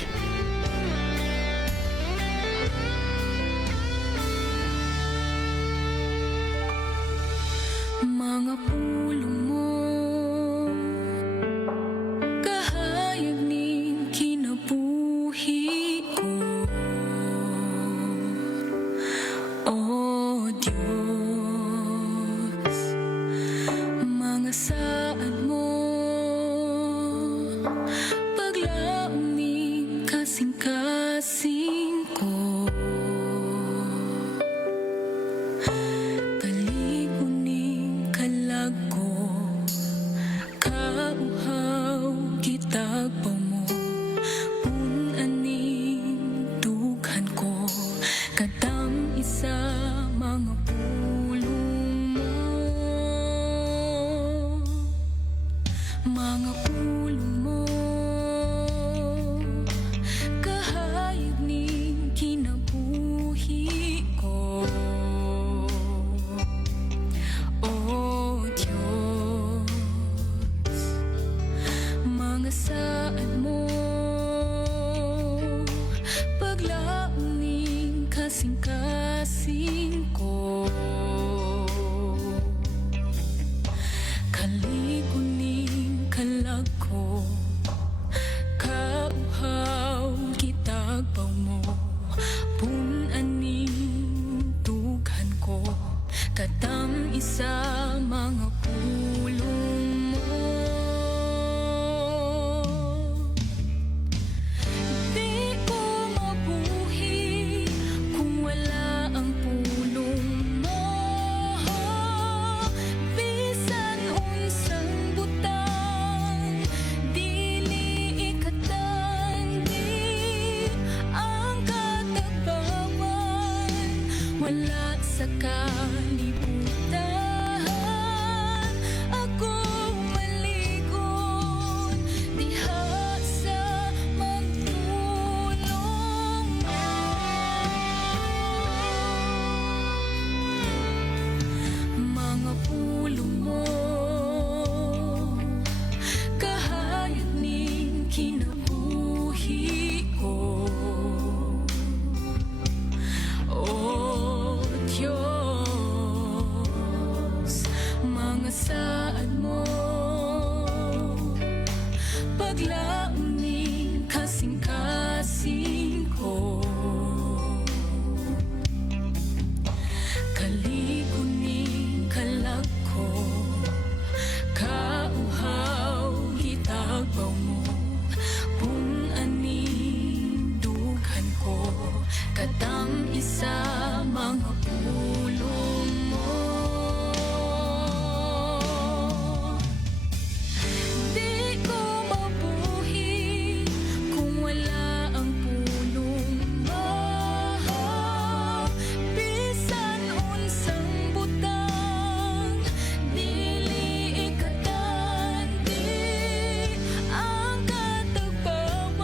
Mga pulong mo, kahayag ning kinabuhi ko. O Diyos, mga saad mo, paglaong ning kasing-kasing ko. Mga pulong mo, kahayag ning kinabuhi ko. O Diyos, mga saad mo, paglaong ning kasing-kasing ko. Kalikuning kalag ko. mga saan mo paglauning kasing-kasing ko kalikuning kalako kauhaw gitagbaw mo kung aning dughan ko katang isa mga pulong mo di ko mabuhi kung wala ang pulong mo bisan unsang butang dili ikatanti ang katagbawan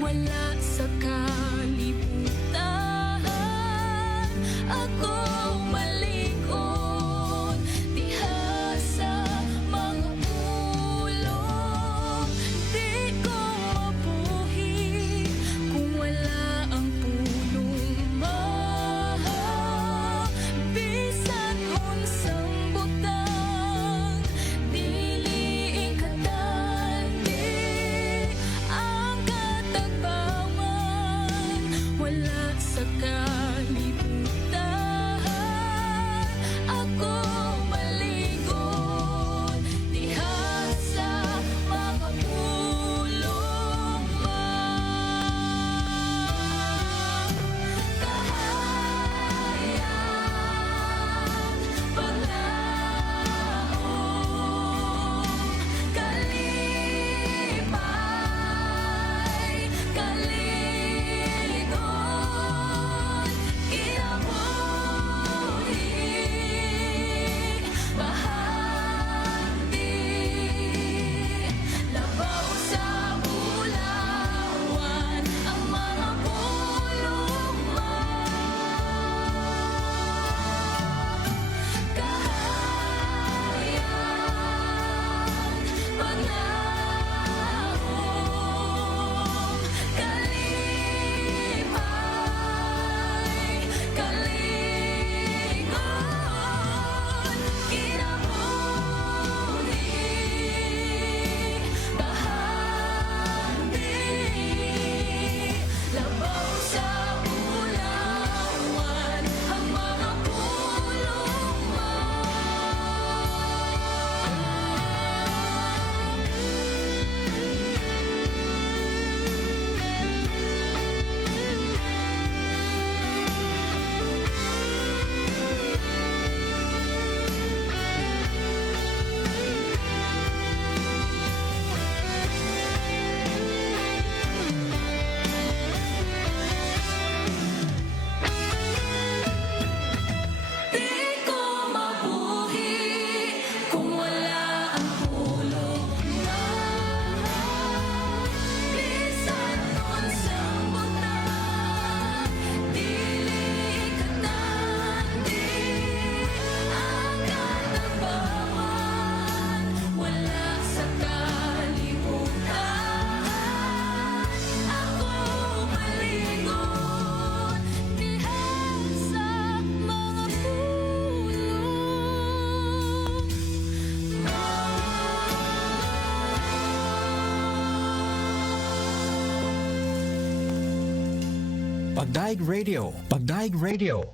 wala sa kalibutan ako malikot diha sa mga pulong di ko mabuhi kung wala ang pulong mo bisan unsang butang dili ikatanti ang katagbawan wala sa kalibutan ako maligon diha sa mga pulong mo kahayag paglaong kalipay kaligon kinabuhi bahandi labaw sa bulawan ang mga pulong mo kahayag paglaong kalipay kaligon kinabuhi bahandi labaw sa bulawan ang mga pulong mo di ko mabuhi kung wala ang pulong mo bisan unsang butang dili ikatanti ang katagbawan wala sa kalibutan ako maligon diha sa mga pulong Pagdaig Radio. Pagdaig Radio.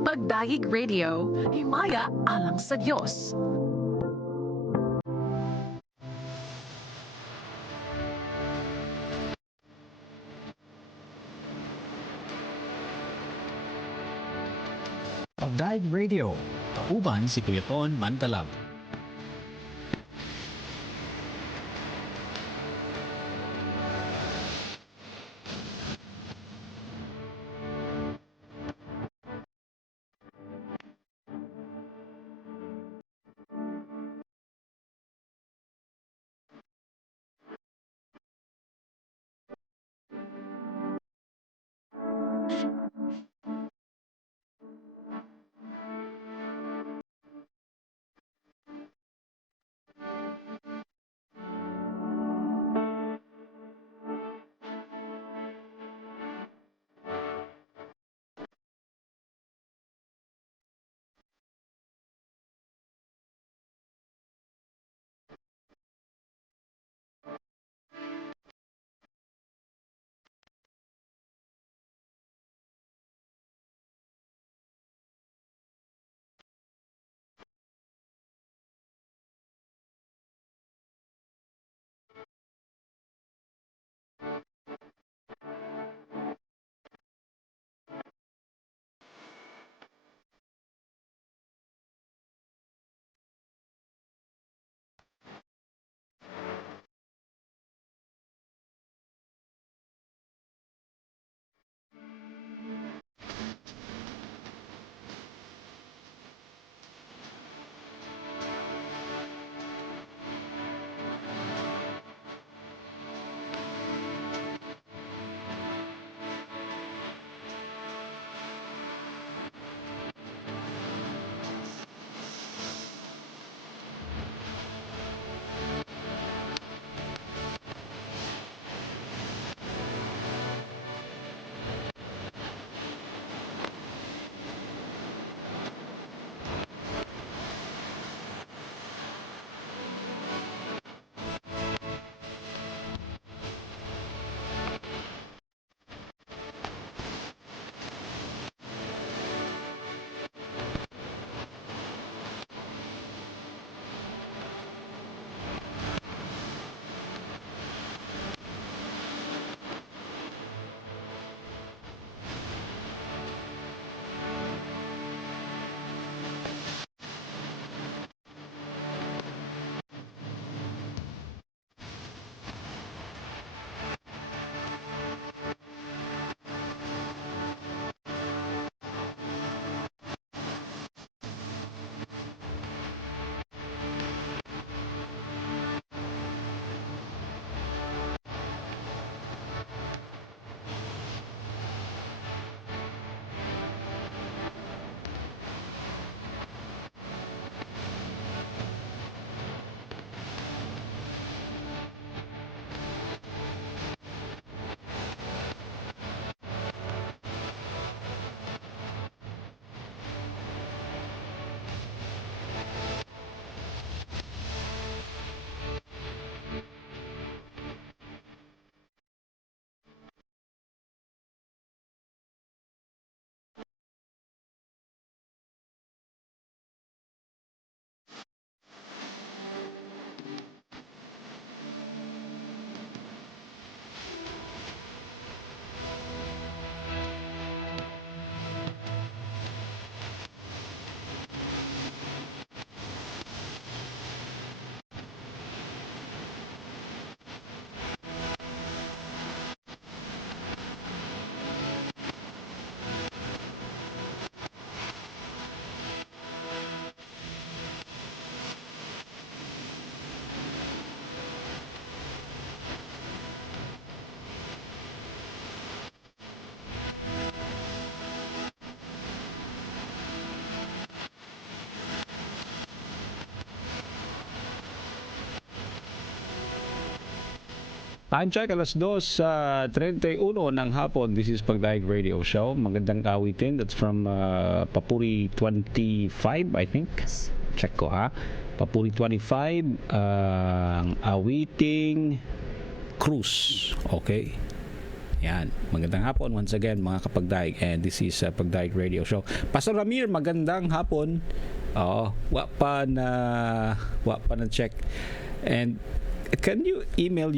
Pagdaig Radio, himaya alang sa Diyos. Pagdaig Radio. Kauban si Kuyaton Mantalab. Time check, alas 2:31 ng hapon. This is Pagdaig Radio Show. Magandang awitin. That's from Papuri 25, I think. Check ko ha. Papuri 25, ang awiting Cruz. Okay. Yan. Magandang hapon once again mga kapagdaig, and this is Pagdaig Radio Show. Pastor Ramir, magandang hapon. Oo, wa pa na check. And can you email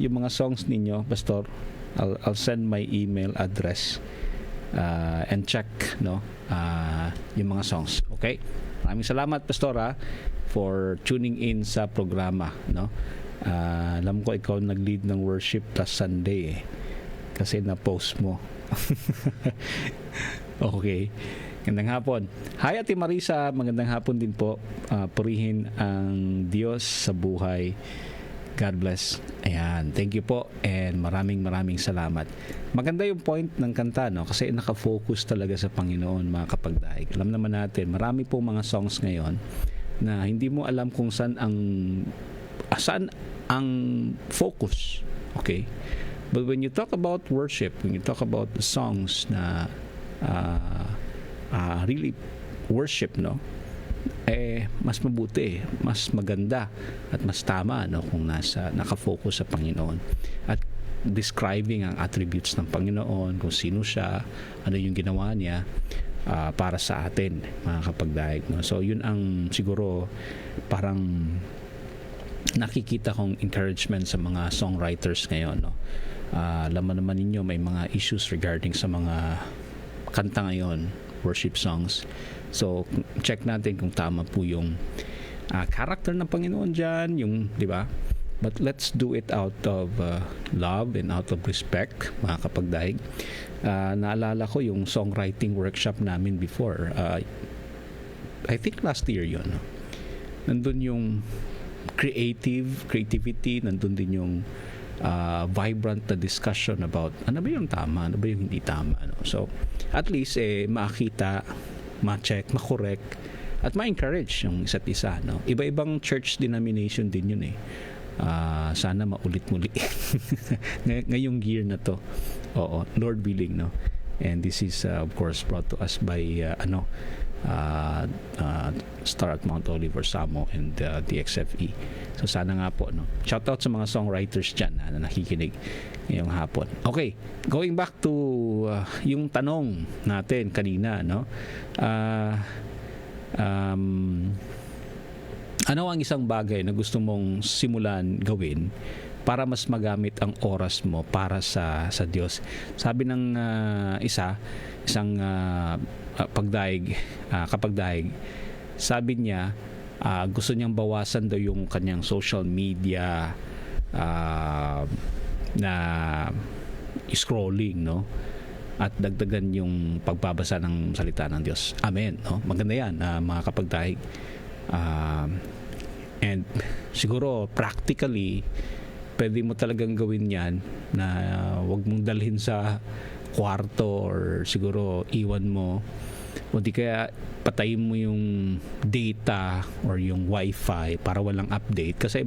yung mga songs ninyo, Pastor? I'll send my email address and check yung mga songs. Okay? Maraming salamat, Pastor, for tuning in sa programa, no? Alam ko ikaw nag-lead ng worship last Sunday kasi na-post mo. Okay. Magandang hapon. Hi, Ate Marisa. Magandang hapon din po. Purihin ang Diyos sa buhay. God bless. Ayan. Thank you po. And maraming salamat. Maganda yung point ng kanta, no? Kasi nakafocus talaga sa Panginoon, mga kapagdaig. Alam naman natin, marami po mga songs ngayon na hindi mo alam kung saan ang focus. Okay? But when you talk about worship, when you talk about the songs na really worship, no? Mas mabuti, mas maganda at mas tama, no, kung nakafocus sa Panginoon at describing ang attributes ng Panginoon, kung sino siya, ano yung ginawa niya para sa atin, mga kapagdaig, no? So yun ang siguro parang nakikita kong encouragement sa mga songwriters ngayon, no? Alam naman ninyo may mga issues regarding sa mga kanta ngayon, worship songs. So check natin kung tama po yung character ng Panginoon dyan, yung, di ba? But let's do it out of love and out of respect, mga kapagdaig. Naalala ko yung songwriting workshop namin before. I think last year yun. Nandun yung creativity, nandun din yung vibrant na discussion about ano ba yung tama, ano ba yung hindi tama, ano? So at least makita, ma-check, ma-correct at ma-encourage yung isa't isa, no? Iba-ibang church denomination din yun sana maulit muli ngayong year na to. Oo, Lord willing, no? And this is of course brought to us by Star at Mount Oliver, Samo, and DXFE. So sana nga po, no? Shout out sa mga songwriters dyan na nakikinig ngayong hapon. Okay, going back to yung tanong natin kanina, no? Ano ang isang bagay na gusto mong simulan gawin para mas magamit ang oras mo para sa Diyos? Sabi ng isang kapagdaig, sabi niya gusto niyang bawasan daw yung kanyang social media na scrolling, no? At dagdagan yung pagbabasa ng salita ng Diyos. Amen, no? Maganda yan, mga kapagdaig. And siguro practically pwede mo talagang gawin yan na wag mong dalhin sa kwarto or siguro iwan mo o di kaya patayin mo yung data or yung wifi para walang update kasi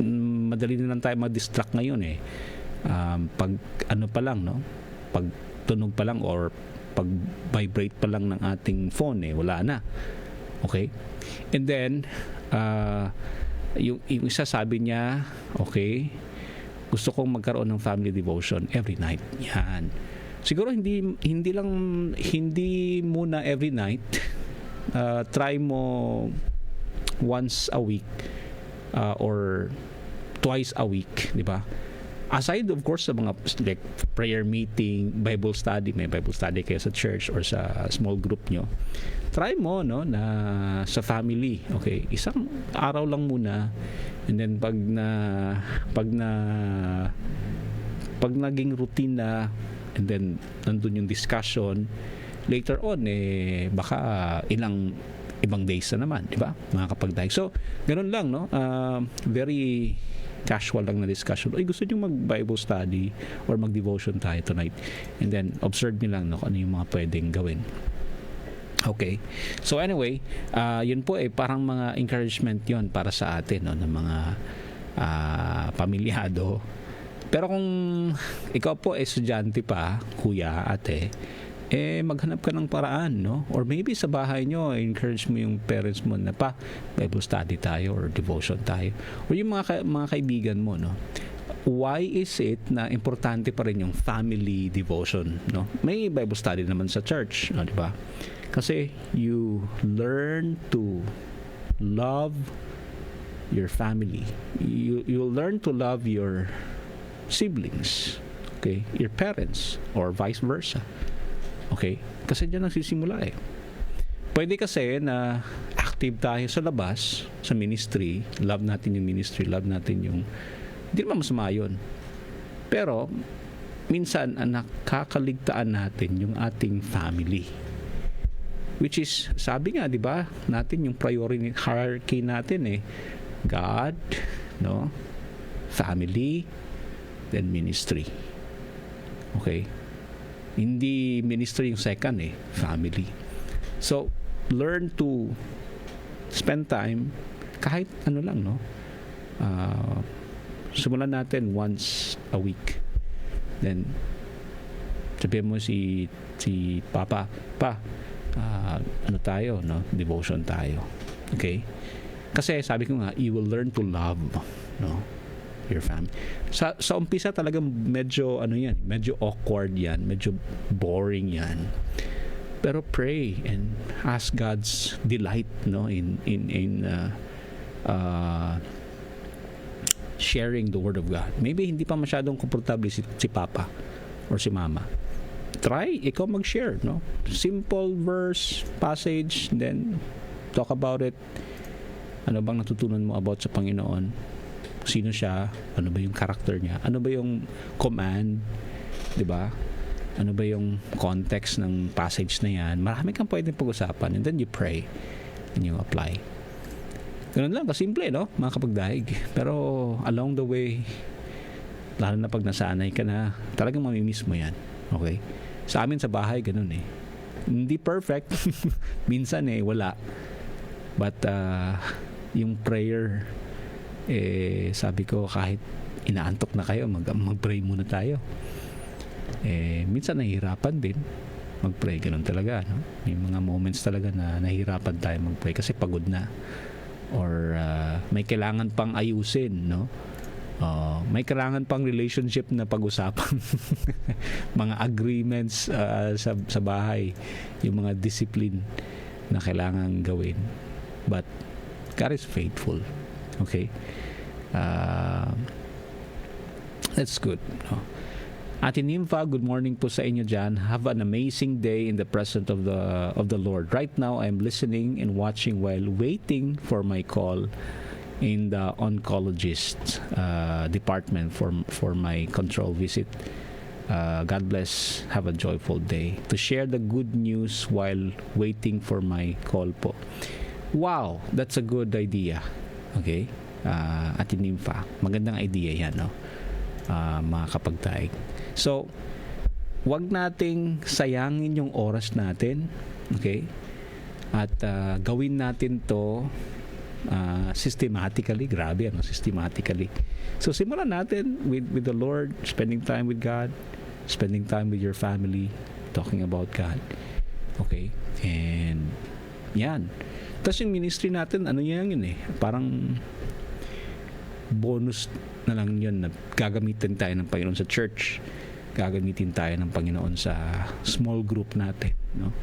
madali na lang tayo ma-distract ngayon pag ano pa lang, no? Pag tunog pa lang or pag vibrate pa lang ng ating phone wala na. Okay? And then yung isa sabi niya, okay, gusto kong magkaroon ng family devotion every night. Yan. Siguro hindi muna every night. Try mo once a week or twice a week, di ba? Aside of course sa mga like prayer meeting, Bible study, may Bible study kayo sa church or sa small group nyo. Try mo, no, na sa family. Okay, isang araw lang muna, and then pag naging routine na, and then nandun yung discussion later on baka ibang days na naman, di ba, mga kapagdaig. So ganun lang, no? Very casual lang na discussion. Ay, gusto nyo mag-Bible study or mag-devotion tayo tonight, and then observe nyo lang, no, ano yung mga pwedeng gawin. Okay. So anyway, yun po parang mga encouragement yun para sa atin, no, ng mga pamilyado. Pero kung ikaw po estudyante pa, kuya, ate, maghanap ka ng paraan, no? Or maybe sa bahay nyo, encourage mo yung parents mo na Bible study tayo or devotion tayo. Or yung mga kaibigan mo, no? why is it na importante pa rin yung family devotion, no? May Bible study naman sa church, no, di ba? Kasi you learn to love your family. You learn to love your siblings, okay? Your parents or vice versa. Okay? Kasi diyan nagsisimula eh. Pwede kasi na active tayo sa labas, sa ministry, love natin yung ministry, love natin yung hindi naman masama yun. Pero, minsan, ang nakakaligtaan natin yung ating family. Which is, sabi nga, di ba, natin yung priority hierarchy natin eh. God, no? Family, then ministry. Okay? Hindi ministry yung second eh. Family. So, learn to spend time kahit ano lang, no? Simulan natin once a week. Then, sabihin mo si Papa, ano tayo, no? Devotion tayo. Okay? Kasi sabi ko nga, you will learn to love, no? Your family. Sa umpisa talagang medyo, medyo awkward yan, medyo boring yan. Pero pray and ask God's delight, no? In sharing the Word of God. Maybe hindi pa masyadong komportable si Papa or si Mama. Try, ikaw mag-share, no? Simple verse, passage, then talk about it. Ano bang natutunan mo about sa Panginoon? Sino siya? Ano ba yung character niya? Ano ba yung command? 'Di ba? Ano ba yung context ng passage na yan? Marami kang pwedeng pag-usapan, and then you pray and you apply. Ganun lang, kasimple, no? Mga kapagdaig. Pero along the way, lalo na pag nasanay ka na, talagang mamimiss mo yan. Okay? Sa amin sa bahay, ganun eh. Hindi perfect. Minsan eh, wala. But yung prayer, sabi ko, kahit inaantok na kayo, mag-pray muna tayo. Minsan nahihirapan din mag-pray. Ganun talaga, no? May mga moments talaga na nahihirapan tayo mag-pray kasi pagod na. Or may kailangan pang ayusin, no? May kailangan pang relationship na pag-usapan. Mga agreements sa bahay, yung mga discipline na kailangan gawin. But God is faithful. Okay? That's good, no? Ate Nympha, good morning po sa inyo dyan. Have an amazing day in the presence of the Lord. Right now, I'm listening and watching while waiting for my call in the oncologist department for my control visit. God bless. Have a joyful day. To share the good news while waiting for my call po. Wow, that's a good idea. Okay? Ate Nympha, magandang idea yan, no? Mga kapagtaig. So, wag nating sayangin yung oras natin, okay? At gawin natin to systematically. Grabe, ano? Systematically. So, simulan natin with the Lord, spending time with God, spending time with your family, talking about God. Okay? And, yan. Tapos yung ministry natin, ano yan yun eh? Parang bonus na lang yun na gagamitin tayo ng Panginoon sa church, gagamitin tayo ng Panginoon sa small group natin, no?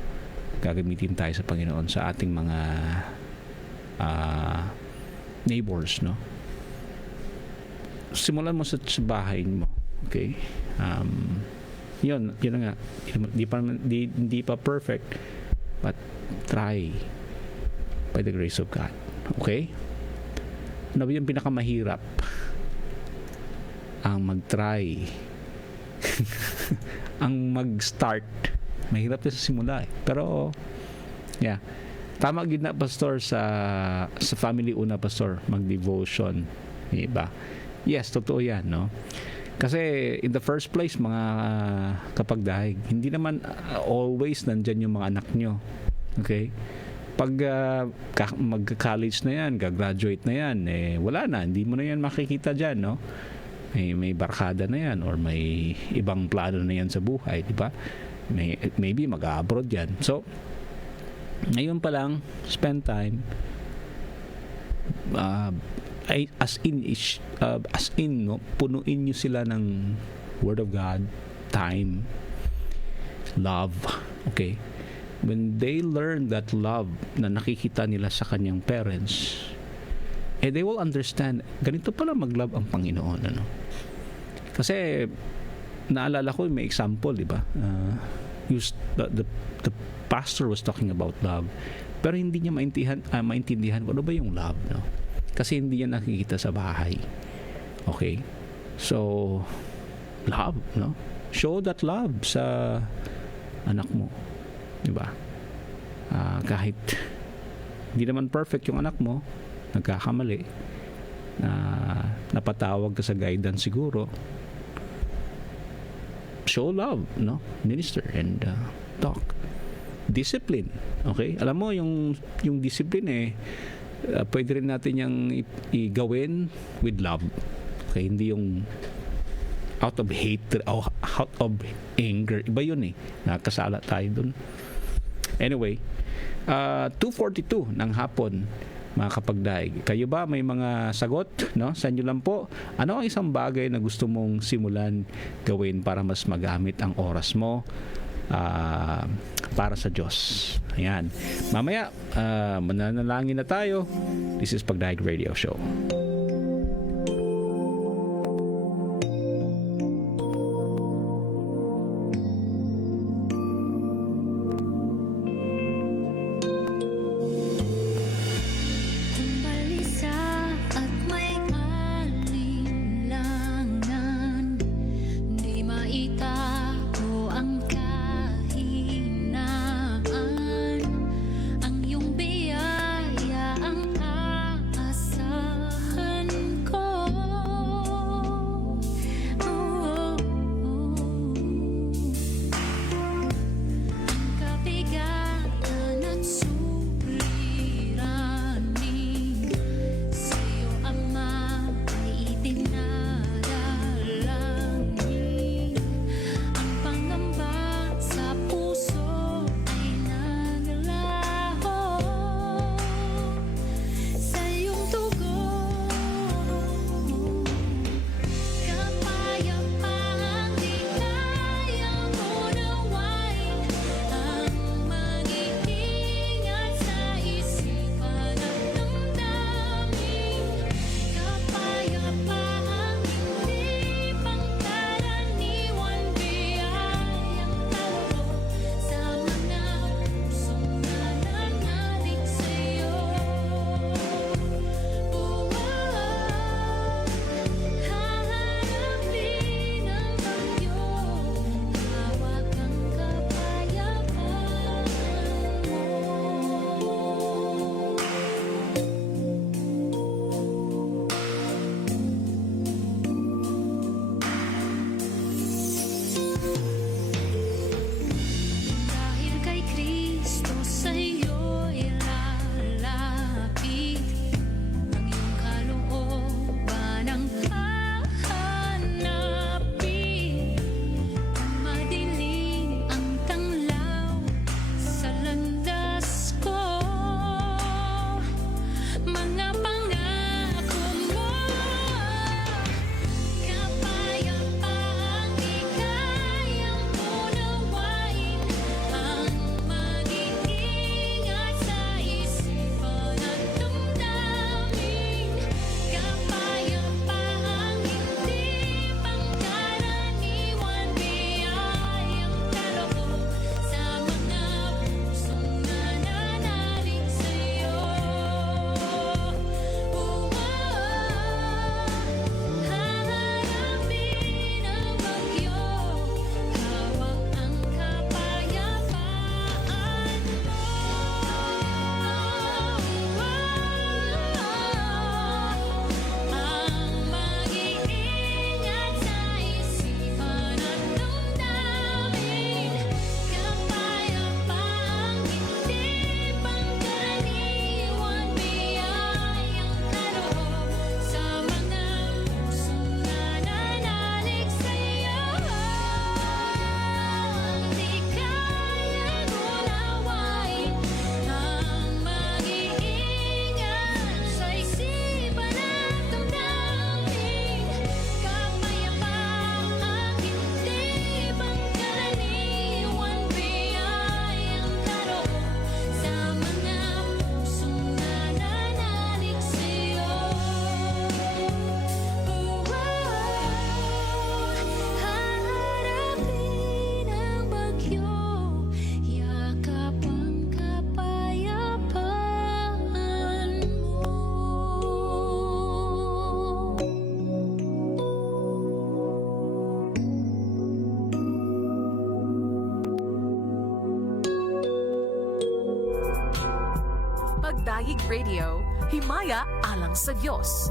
Gagamitin tayo sa Panginoon sa ating mga neighbors, no? Simulan mo sa bahay mo, okay? Yun na nga, hindi pa perfect, but try by the grace of God, okay? Ano ba yung pinakamahirap? Ang mag-try. Ang mag-start. Mahirap na sa simula eh. Pero, yeah. Tama gid na, Pastor, sa family una, Pastor, mag-devotion. Diba? Yes, totoo yan, no? Kasi, in the first place, mga kapagdahig, hindi naman always nandyan yung mga anak nyo. Okay? Pag mag-college na yan, gagraduate na yan, wala na, hindi mo na yan makikita dyan, no? May barkada na yan or may ibang plano na yan sa buhay, di ba? Maybe mag-abroad yan. So, ngayon pa lang, spend time, as in, no, punuin nyo sila ng Word of God, time, love. Okay? When they learn that love na nakikita nila sa kanyang parents, they will understand, ganito pala mag-love ang Panginoon, ano? Kasi naalala ko, may example, di ba? The pastor was talking about love, pero hindi niya maintindihan kung ano ba yung love, no? Kasi hindi niya nakikita sa bahay. Okay? So, love, no? Show that love sa anak mo, di ba? Kahit hindi naman perfect yung anak mo, nagkakamali, napatawag ka sa guidance siguro, show love, no? Minister and talk. Discipline, okay? Alam mo, yung discipline pwede rin natin yung igawin with love. Okay? Hindi yung out of hate o out of anger. Iba yun nakasala tayo dun. Anyway, 2:42 ng hapon, mga kapagdaig. Kayo ba may mga sagot, no? Sa inyo lang po. Ano ang isang bagay na gusto mong simulan gawin para mas magamit ang oras mo para sa Diyos? Ayan. Mamaya, mananalangin na tayo. This is Pagdaig Radio Show. Ang iyong biyaya ang aasahan. Pagdaig Radio, himaya alang sa Diyos.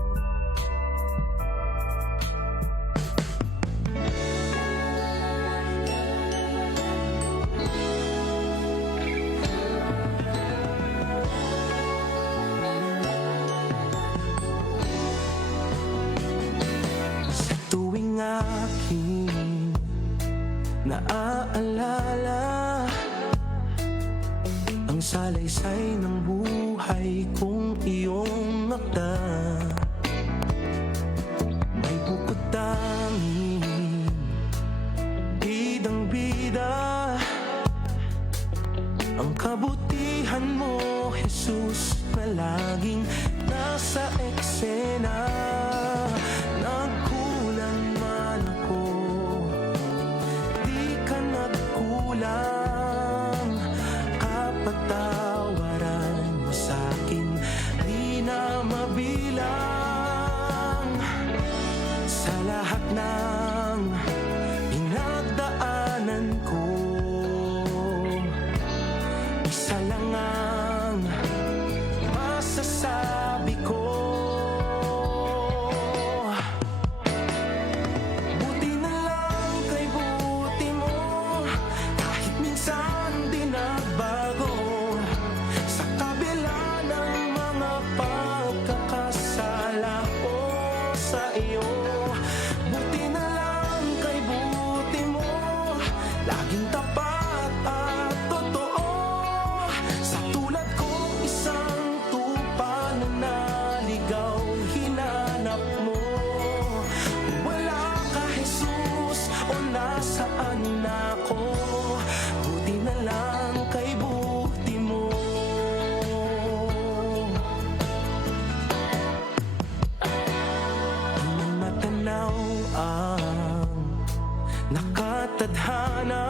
Tuwing aking naaalala ang salaysay ng buhay kong iyong nakda, may bukod tanging bidang-bida ang kabutihan mo, Jesus, na laging nasa eksena. Nagkulang man ako, di ka nagkulang. Kapatawaran mo sa'kin, di na mabilang. Sa lahat ng pinagdaanan ko, isa lang ang masasabi ko. Buti na lang kay buti mo, kahit minsan di nagbago. Sa kabila ng mga pagkakasala ko sa iyo, buti na lang kay buti mo, laging tapat at totoo. Sa tulad kong isang tupa na naligaw, hinanap mo. Kung wala ka, Jesus, o nasaan ako, buti na lang kay buti mo. Di man matanaw ang nakatadhana,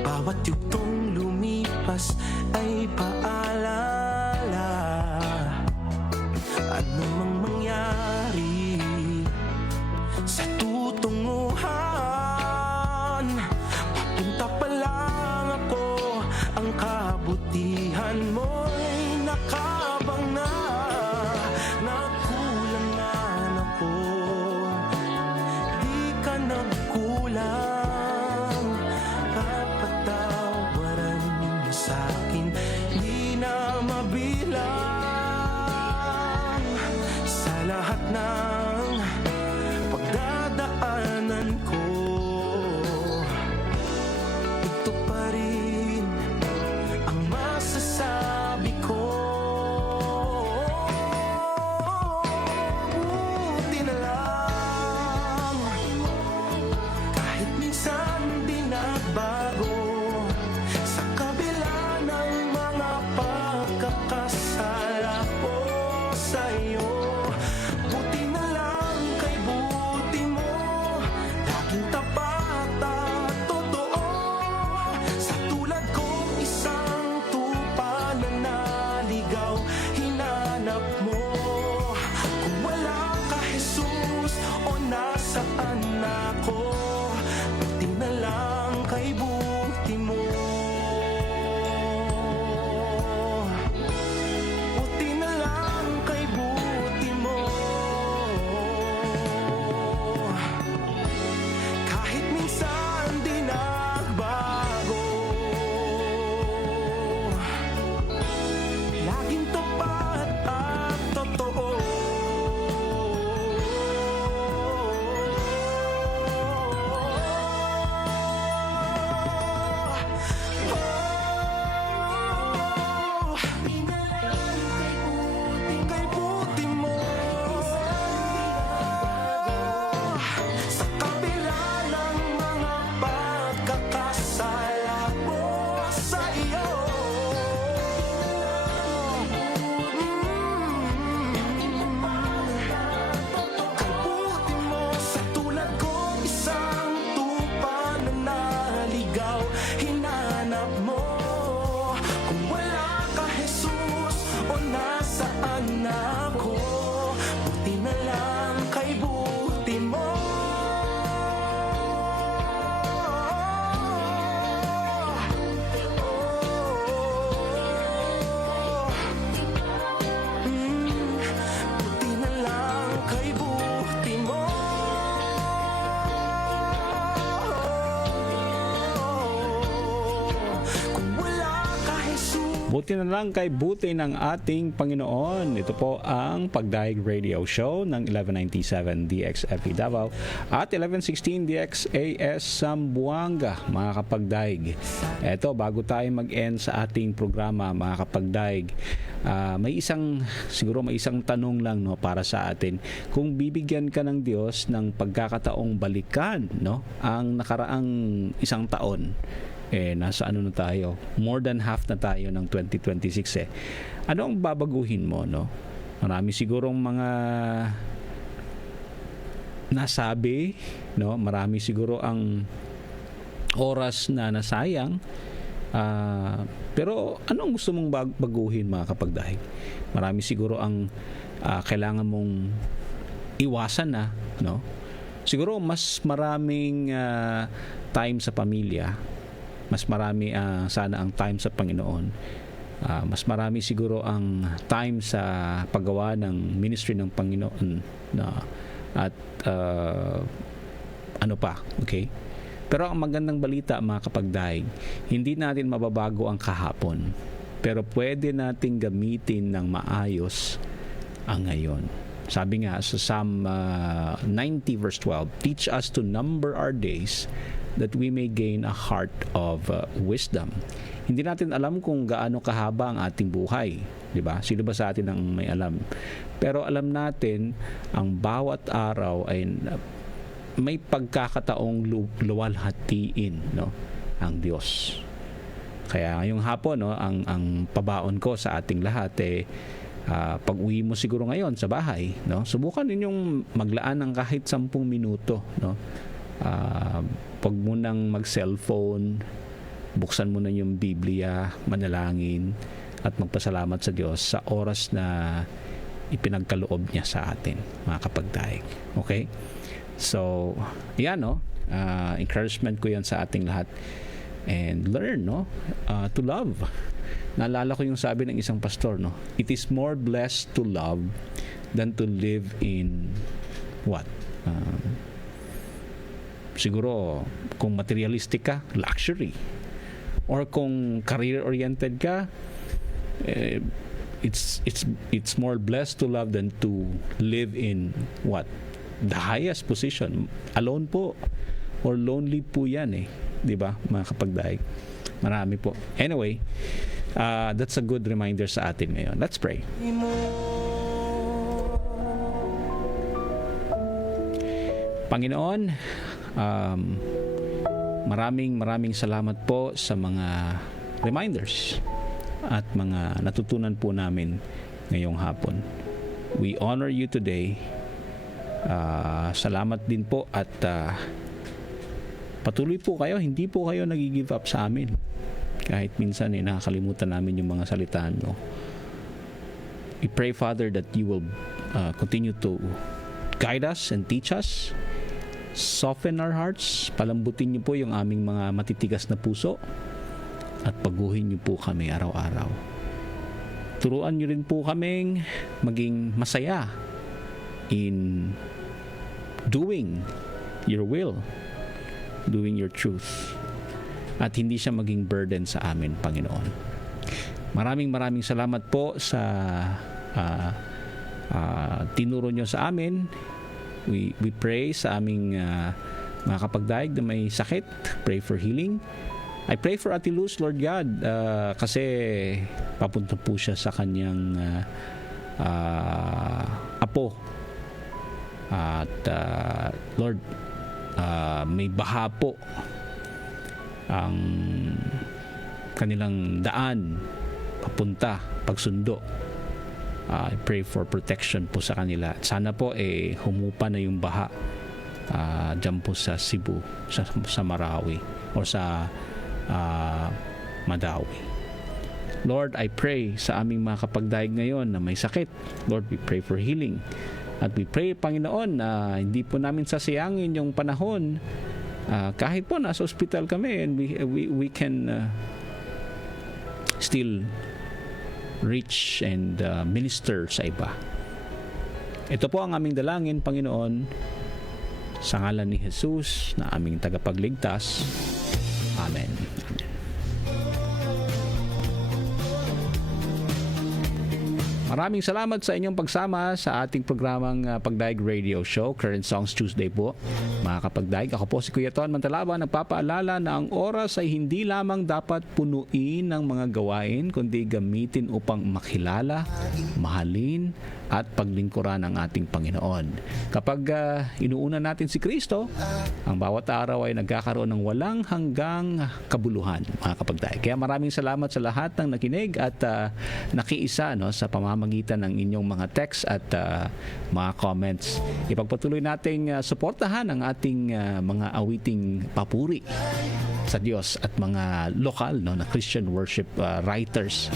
bawat yugtong lumipas ay paalala. Ano mang mangyari sa tutunguhan, papunta pa lang ako, ang kabutihan mo'y nakabang na. Nagkulang man ako, di ka nagkulang. Kapatawaran mo sa'kin, di na mabilang. Sa lahat ng pagdadaanan ko, ito pa rin ang masasabi ko. Buti na lang, kahit minsan di nagbago. Sa kabila ng mga pagkakasala ko sa iyo, buti na lang kay buti mo, laging tapat at totoo. Sa tulad kong isang tupa na naligaw, hinanap mo. Kung wala ka, Jesus, o nasaan ako, buti na lang kay buti mo. Buti na lang kay buti mo. Kahit minsan di nagbago, laging tapat at totoo. Kay buti mo, sa kabila ng mga pagkakasala ko sa iyo, kay buti mo, sa tulad kong isang tupa na naligaw, hinanap mo. Kung wala ka, Jesus, o nasaan ako, buti na lang kay buti mo. Oh, Buti na lang kay buti ng ating Panginoon. Ito po ang Pagdaig Radio Show ng 1197 DXFE Davao at 1116 DXAS Zamboanga, mga kapagdaig. Ito, bago tayo mag-end sa ating programa, mga kapagdaig, may isang tanong lang, no, para sa atin. Kung bibigyan ka ng Diyos ng pagkakataong balikan, no, ang nakaraang isang taon, nasa ano na tayo, more than half na tayo ng 2026 Ano ang babaguhin mo, no? Marami sigurong mga nasabi, no? Marami siguro ang oras na nasayang. Pero anong gusto mong baguhin, mga kapagdaig? Marami siguro ang kailangan mong iwasan na, no? Siguro mas maraming time sa pamilya. Mas marami sana ang time sa Panginoon. Mas marami siguro ang time sa paggawa ng ministry ng Panginoon at ano pa, okay? Pero ang magandang balita, mga kapagdaig, hindi natin mababago ang kahapon, pero pwede nating gamitin ng maayos ang ngayon. Sabi nga sa Psalm 90 verse 12, teach us to number our days that we may gain a heart of wisdom. Hindi natin alam kung gaano kahaba ang ating buhay, di ba? Sino ba sa atin ang may alam? Pero alam natin ang bawat araw ay may pagkakataong luwalhatiin, no, ang Diyos. Kaya ngayong hapon, no, ang pabaon ko sa ating lahat pag-uwi mo siguro ngayon sa bahay, no, subukan ninyong maglaan ng kahit 10 minuto, no. Pag mo nang mag-cellphone, buksan mo na yung Biblia, manalangin at magpasalamat sa Diyos sa oras na ipinagkaloob niya sa atin, mga kapagdaig. Okay? So, yan, no? Encouragement ko yan sa ating lahat. And learn, no? To love. Naalala ko yung sabi ng isang pastor, no? It is more blessed to love than to live in what? Siguro kung materialistic ka, luxury, or kung career oriented ka, it's more blessed to love than to live in what, the highest position. Alone po or lonely po yan, di ba, mga kapagdaig? Marami po. Anyway, that's a good reminder sa atin ngayon. Let's pray. Panginoon, maraming salamat po sa mga reminders at mga natutunan po namin ngayong hapon. We honor you today. Salamat din po at patuloy po kayo, hindi po kayo nag-give up sa amin. Kahit minsan nakakalimutan namin yung mga salitaan mo. We pray, Father, that you will continue to guide us and teach us. Soften our hearts, palambutin niyo po yung aming mga matitigas na puso at paguhin niyo po kami araw-araw. Turuan niyo rin po kaming maging masaya in doing your will, doing your truth, at hindi siya maging burden sa amin, Panginoon. Maraming salamat po sa tinuro niyo sa amin. We pray sa aming mga kapagdaig na may sakit. Pray for healing. I pray for Ate Luz, Lord God, kasi papunta po siya sa kanyang apo. At Lord, may baha po ang kanilang daan papunta, pagsundo. I pray for protection po sa kanila. Sana po humupa na yung baha dyan po sa Cebu, sa Marawi or sa Madawi. Lord, I pray sa aming mga kapagdaig ngayon na may sakit. Lord, we pray for healing. At we pray, Panginoon, na hindi po namin sasayangin yung panahon kahit po nasa ospital kami and we can still reach and minister sa iba. Ito po ang aming dalangin, Panginoon, sa ngalan ni Jesus na aming tagapagligtas. Amen. Amen. Maraming salamat sa inyong pagsama sa ating programang Pagdaig Radio Show, Current Songs Tuesday po. Mga kapagdaig, ako po si Kuya Ton Mantalaba, nagpapaalala na ang oras ay hindi lamang dapat punuin ng mga gawain, kundi gamitin upang makilala, mahalin, at paglingkuran ang ating Panginoon. Kapag inuuna natin si Kristo, ang bawat araw ay nagkakaroon ng walang hanggang kabuluhan, mga kapagdaig. Kaya maraming salamat sa lahat ng nakinig at nakiisa sa pamamagitan ng inyong mga text at mga comments. Ipagpatuloy nating suportahan ang ating mga awiting papuri sa Diyos at mga lokal na Christian worship writers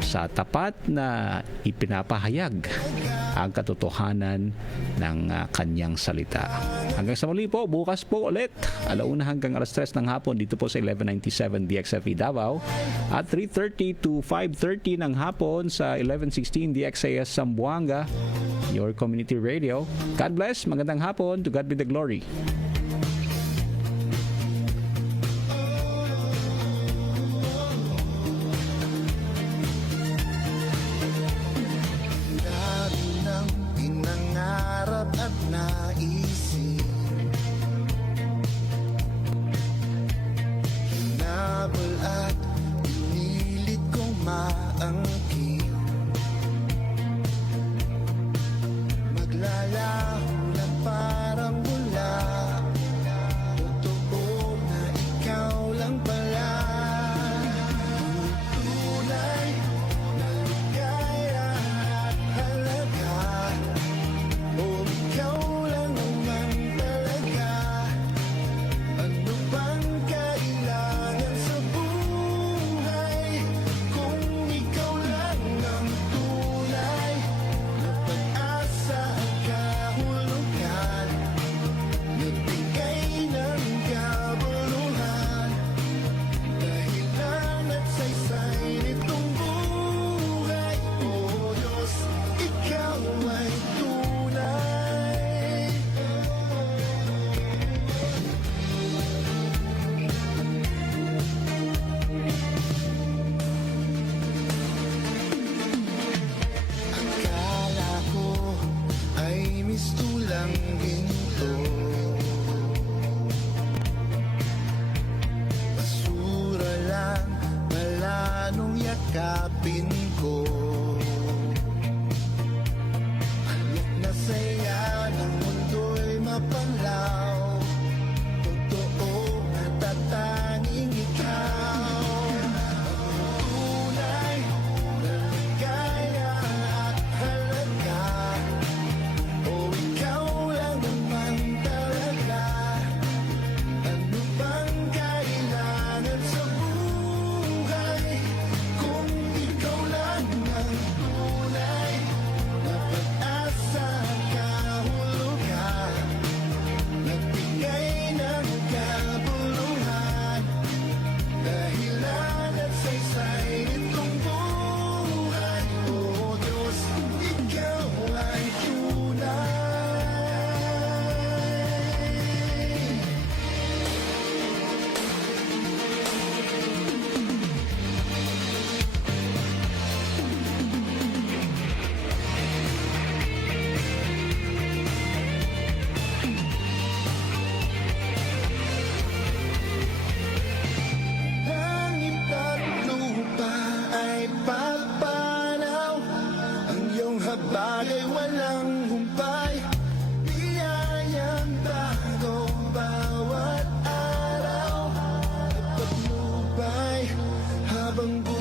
sa tapat na ipinapahayag ang katotohanan ng kanyang salita. Hanggang sa muli po, bukas po ulit, 1:00 hanggang 3:00 ng hapon dito po sa 1197 DXFE Davao at 3:30 to 5:30 ng hapon sa 1116 DXAS Zamboanga, your community radio. God bless, magandang hapon, to God be the glory. Dami ng pinangarap at naisip, hinabol at pinilit kong maangkin. Maglalaho ng parang bula, totoo na ikaw lang pala. Tunay na ligaya at halaga, o ikaw lang naman talaga. Ano bang kailangan sa buhay kung ikaw lang ang tunay na pag-asa at kahulugan, nagbigay ng kabuluhan, dahilan at saysay nitong buhay. O Diyos, ikaw ay tunay. Akala ko ay mistulang ginto, basura lang pala nung yakapin ko. Halok na saya ng mundo'y mapanglaw, totoo at tatanging ikaw ang tunay na ligaya at halaga, o ikaw lang naman talaga. Ano bang kailangan sa buhay kung ikaw lang ang tunay na pag-asa at kahulugan, nagbigay ng kabuluhan, dahilan at saysay nitong buhay. O Diyos, ikaw ay tunay. Langit at lupa ay pagpanaw, ang iyong habag ay walang humpay. Biyayang bago bawat araw, ipagmubay habang buhay.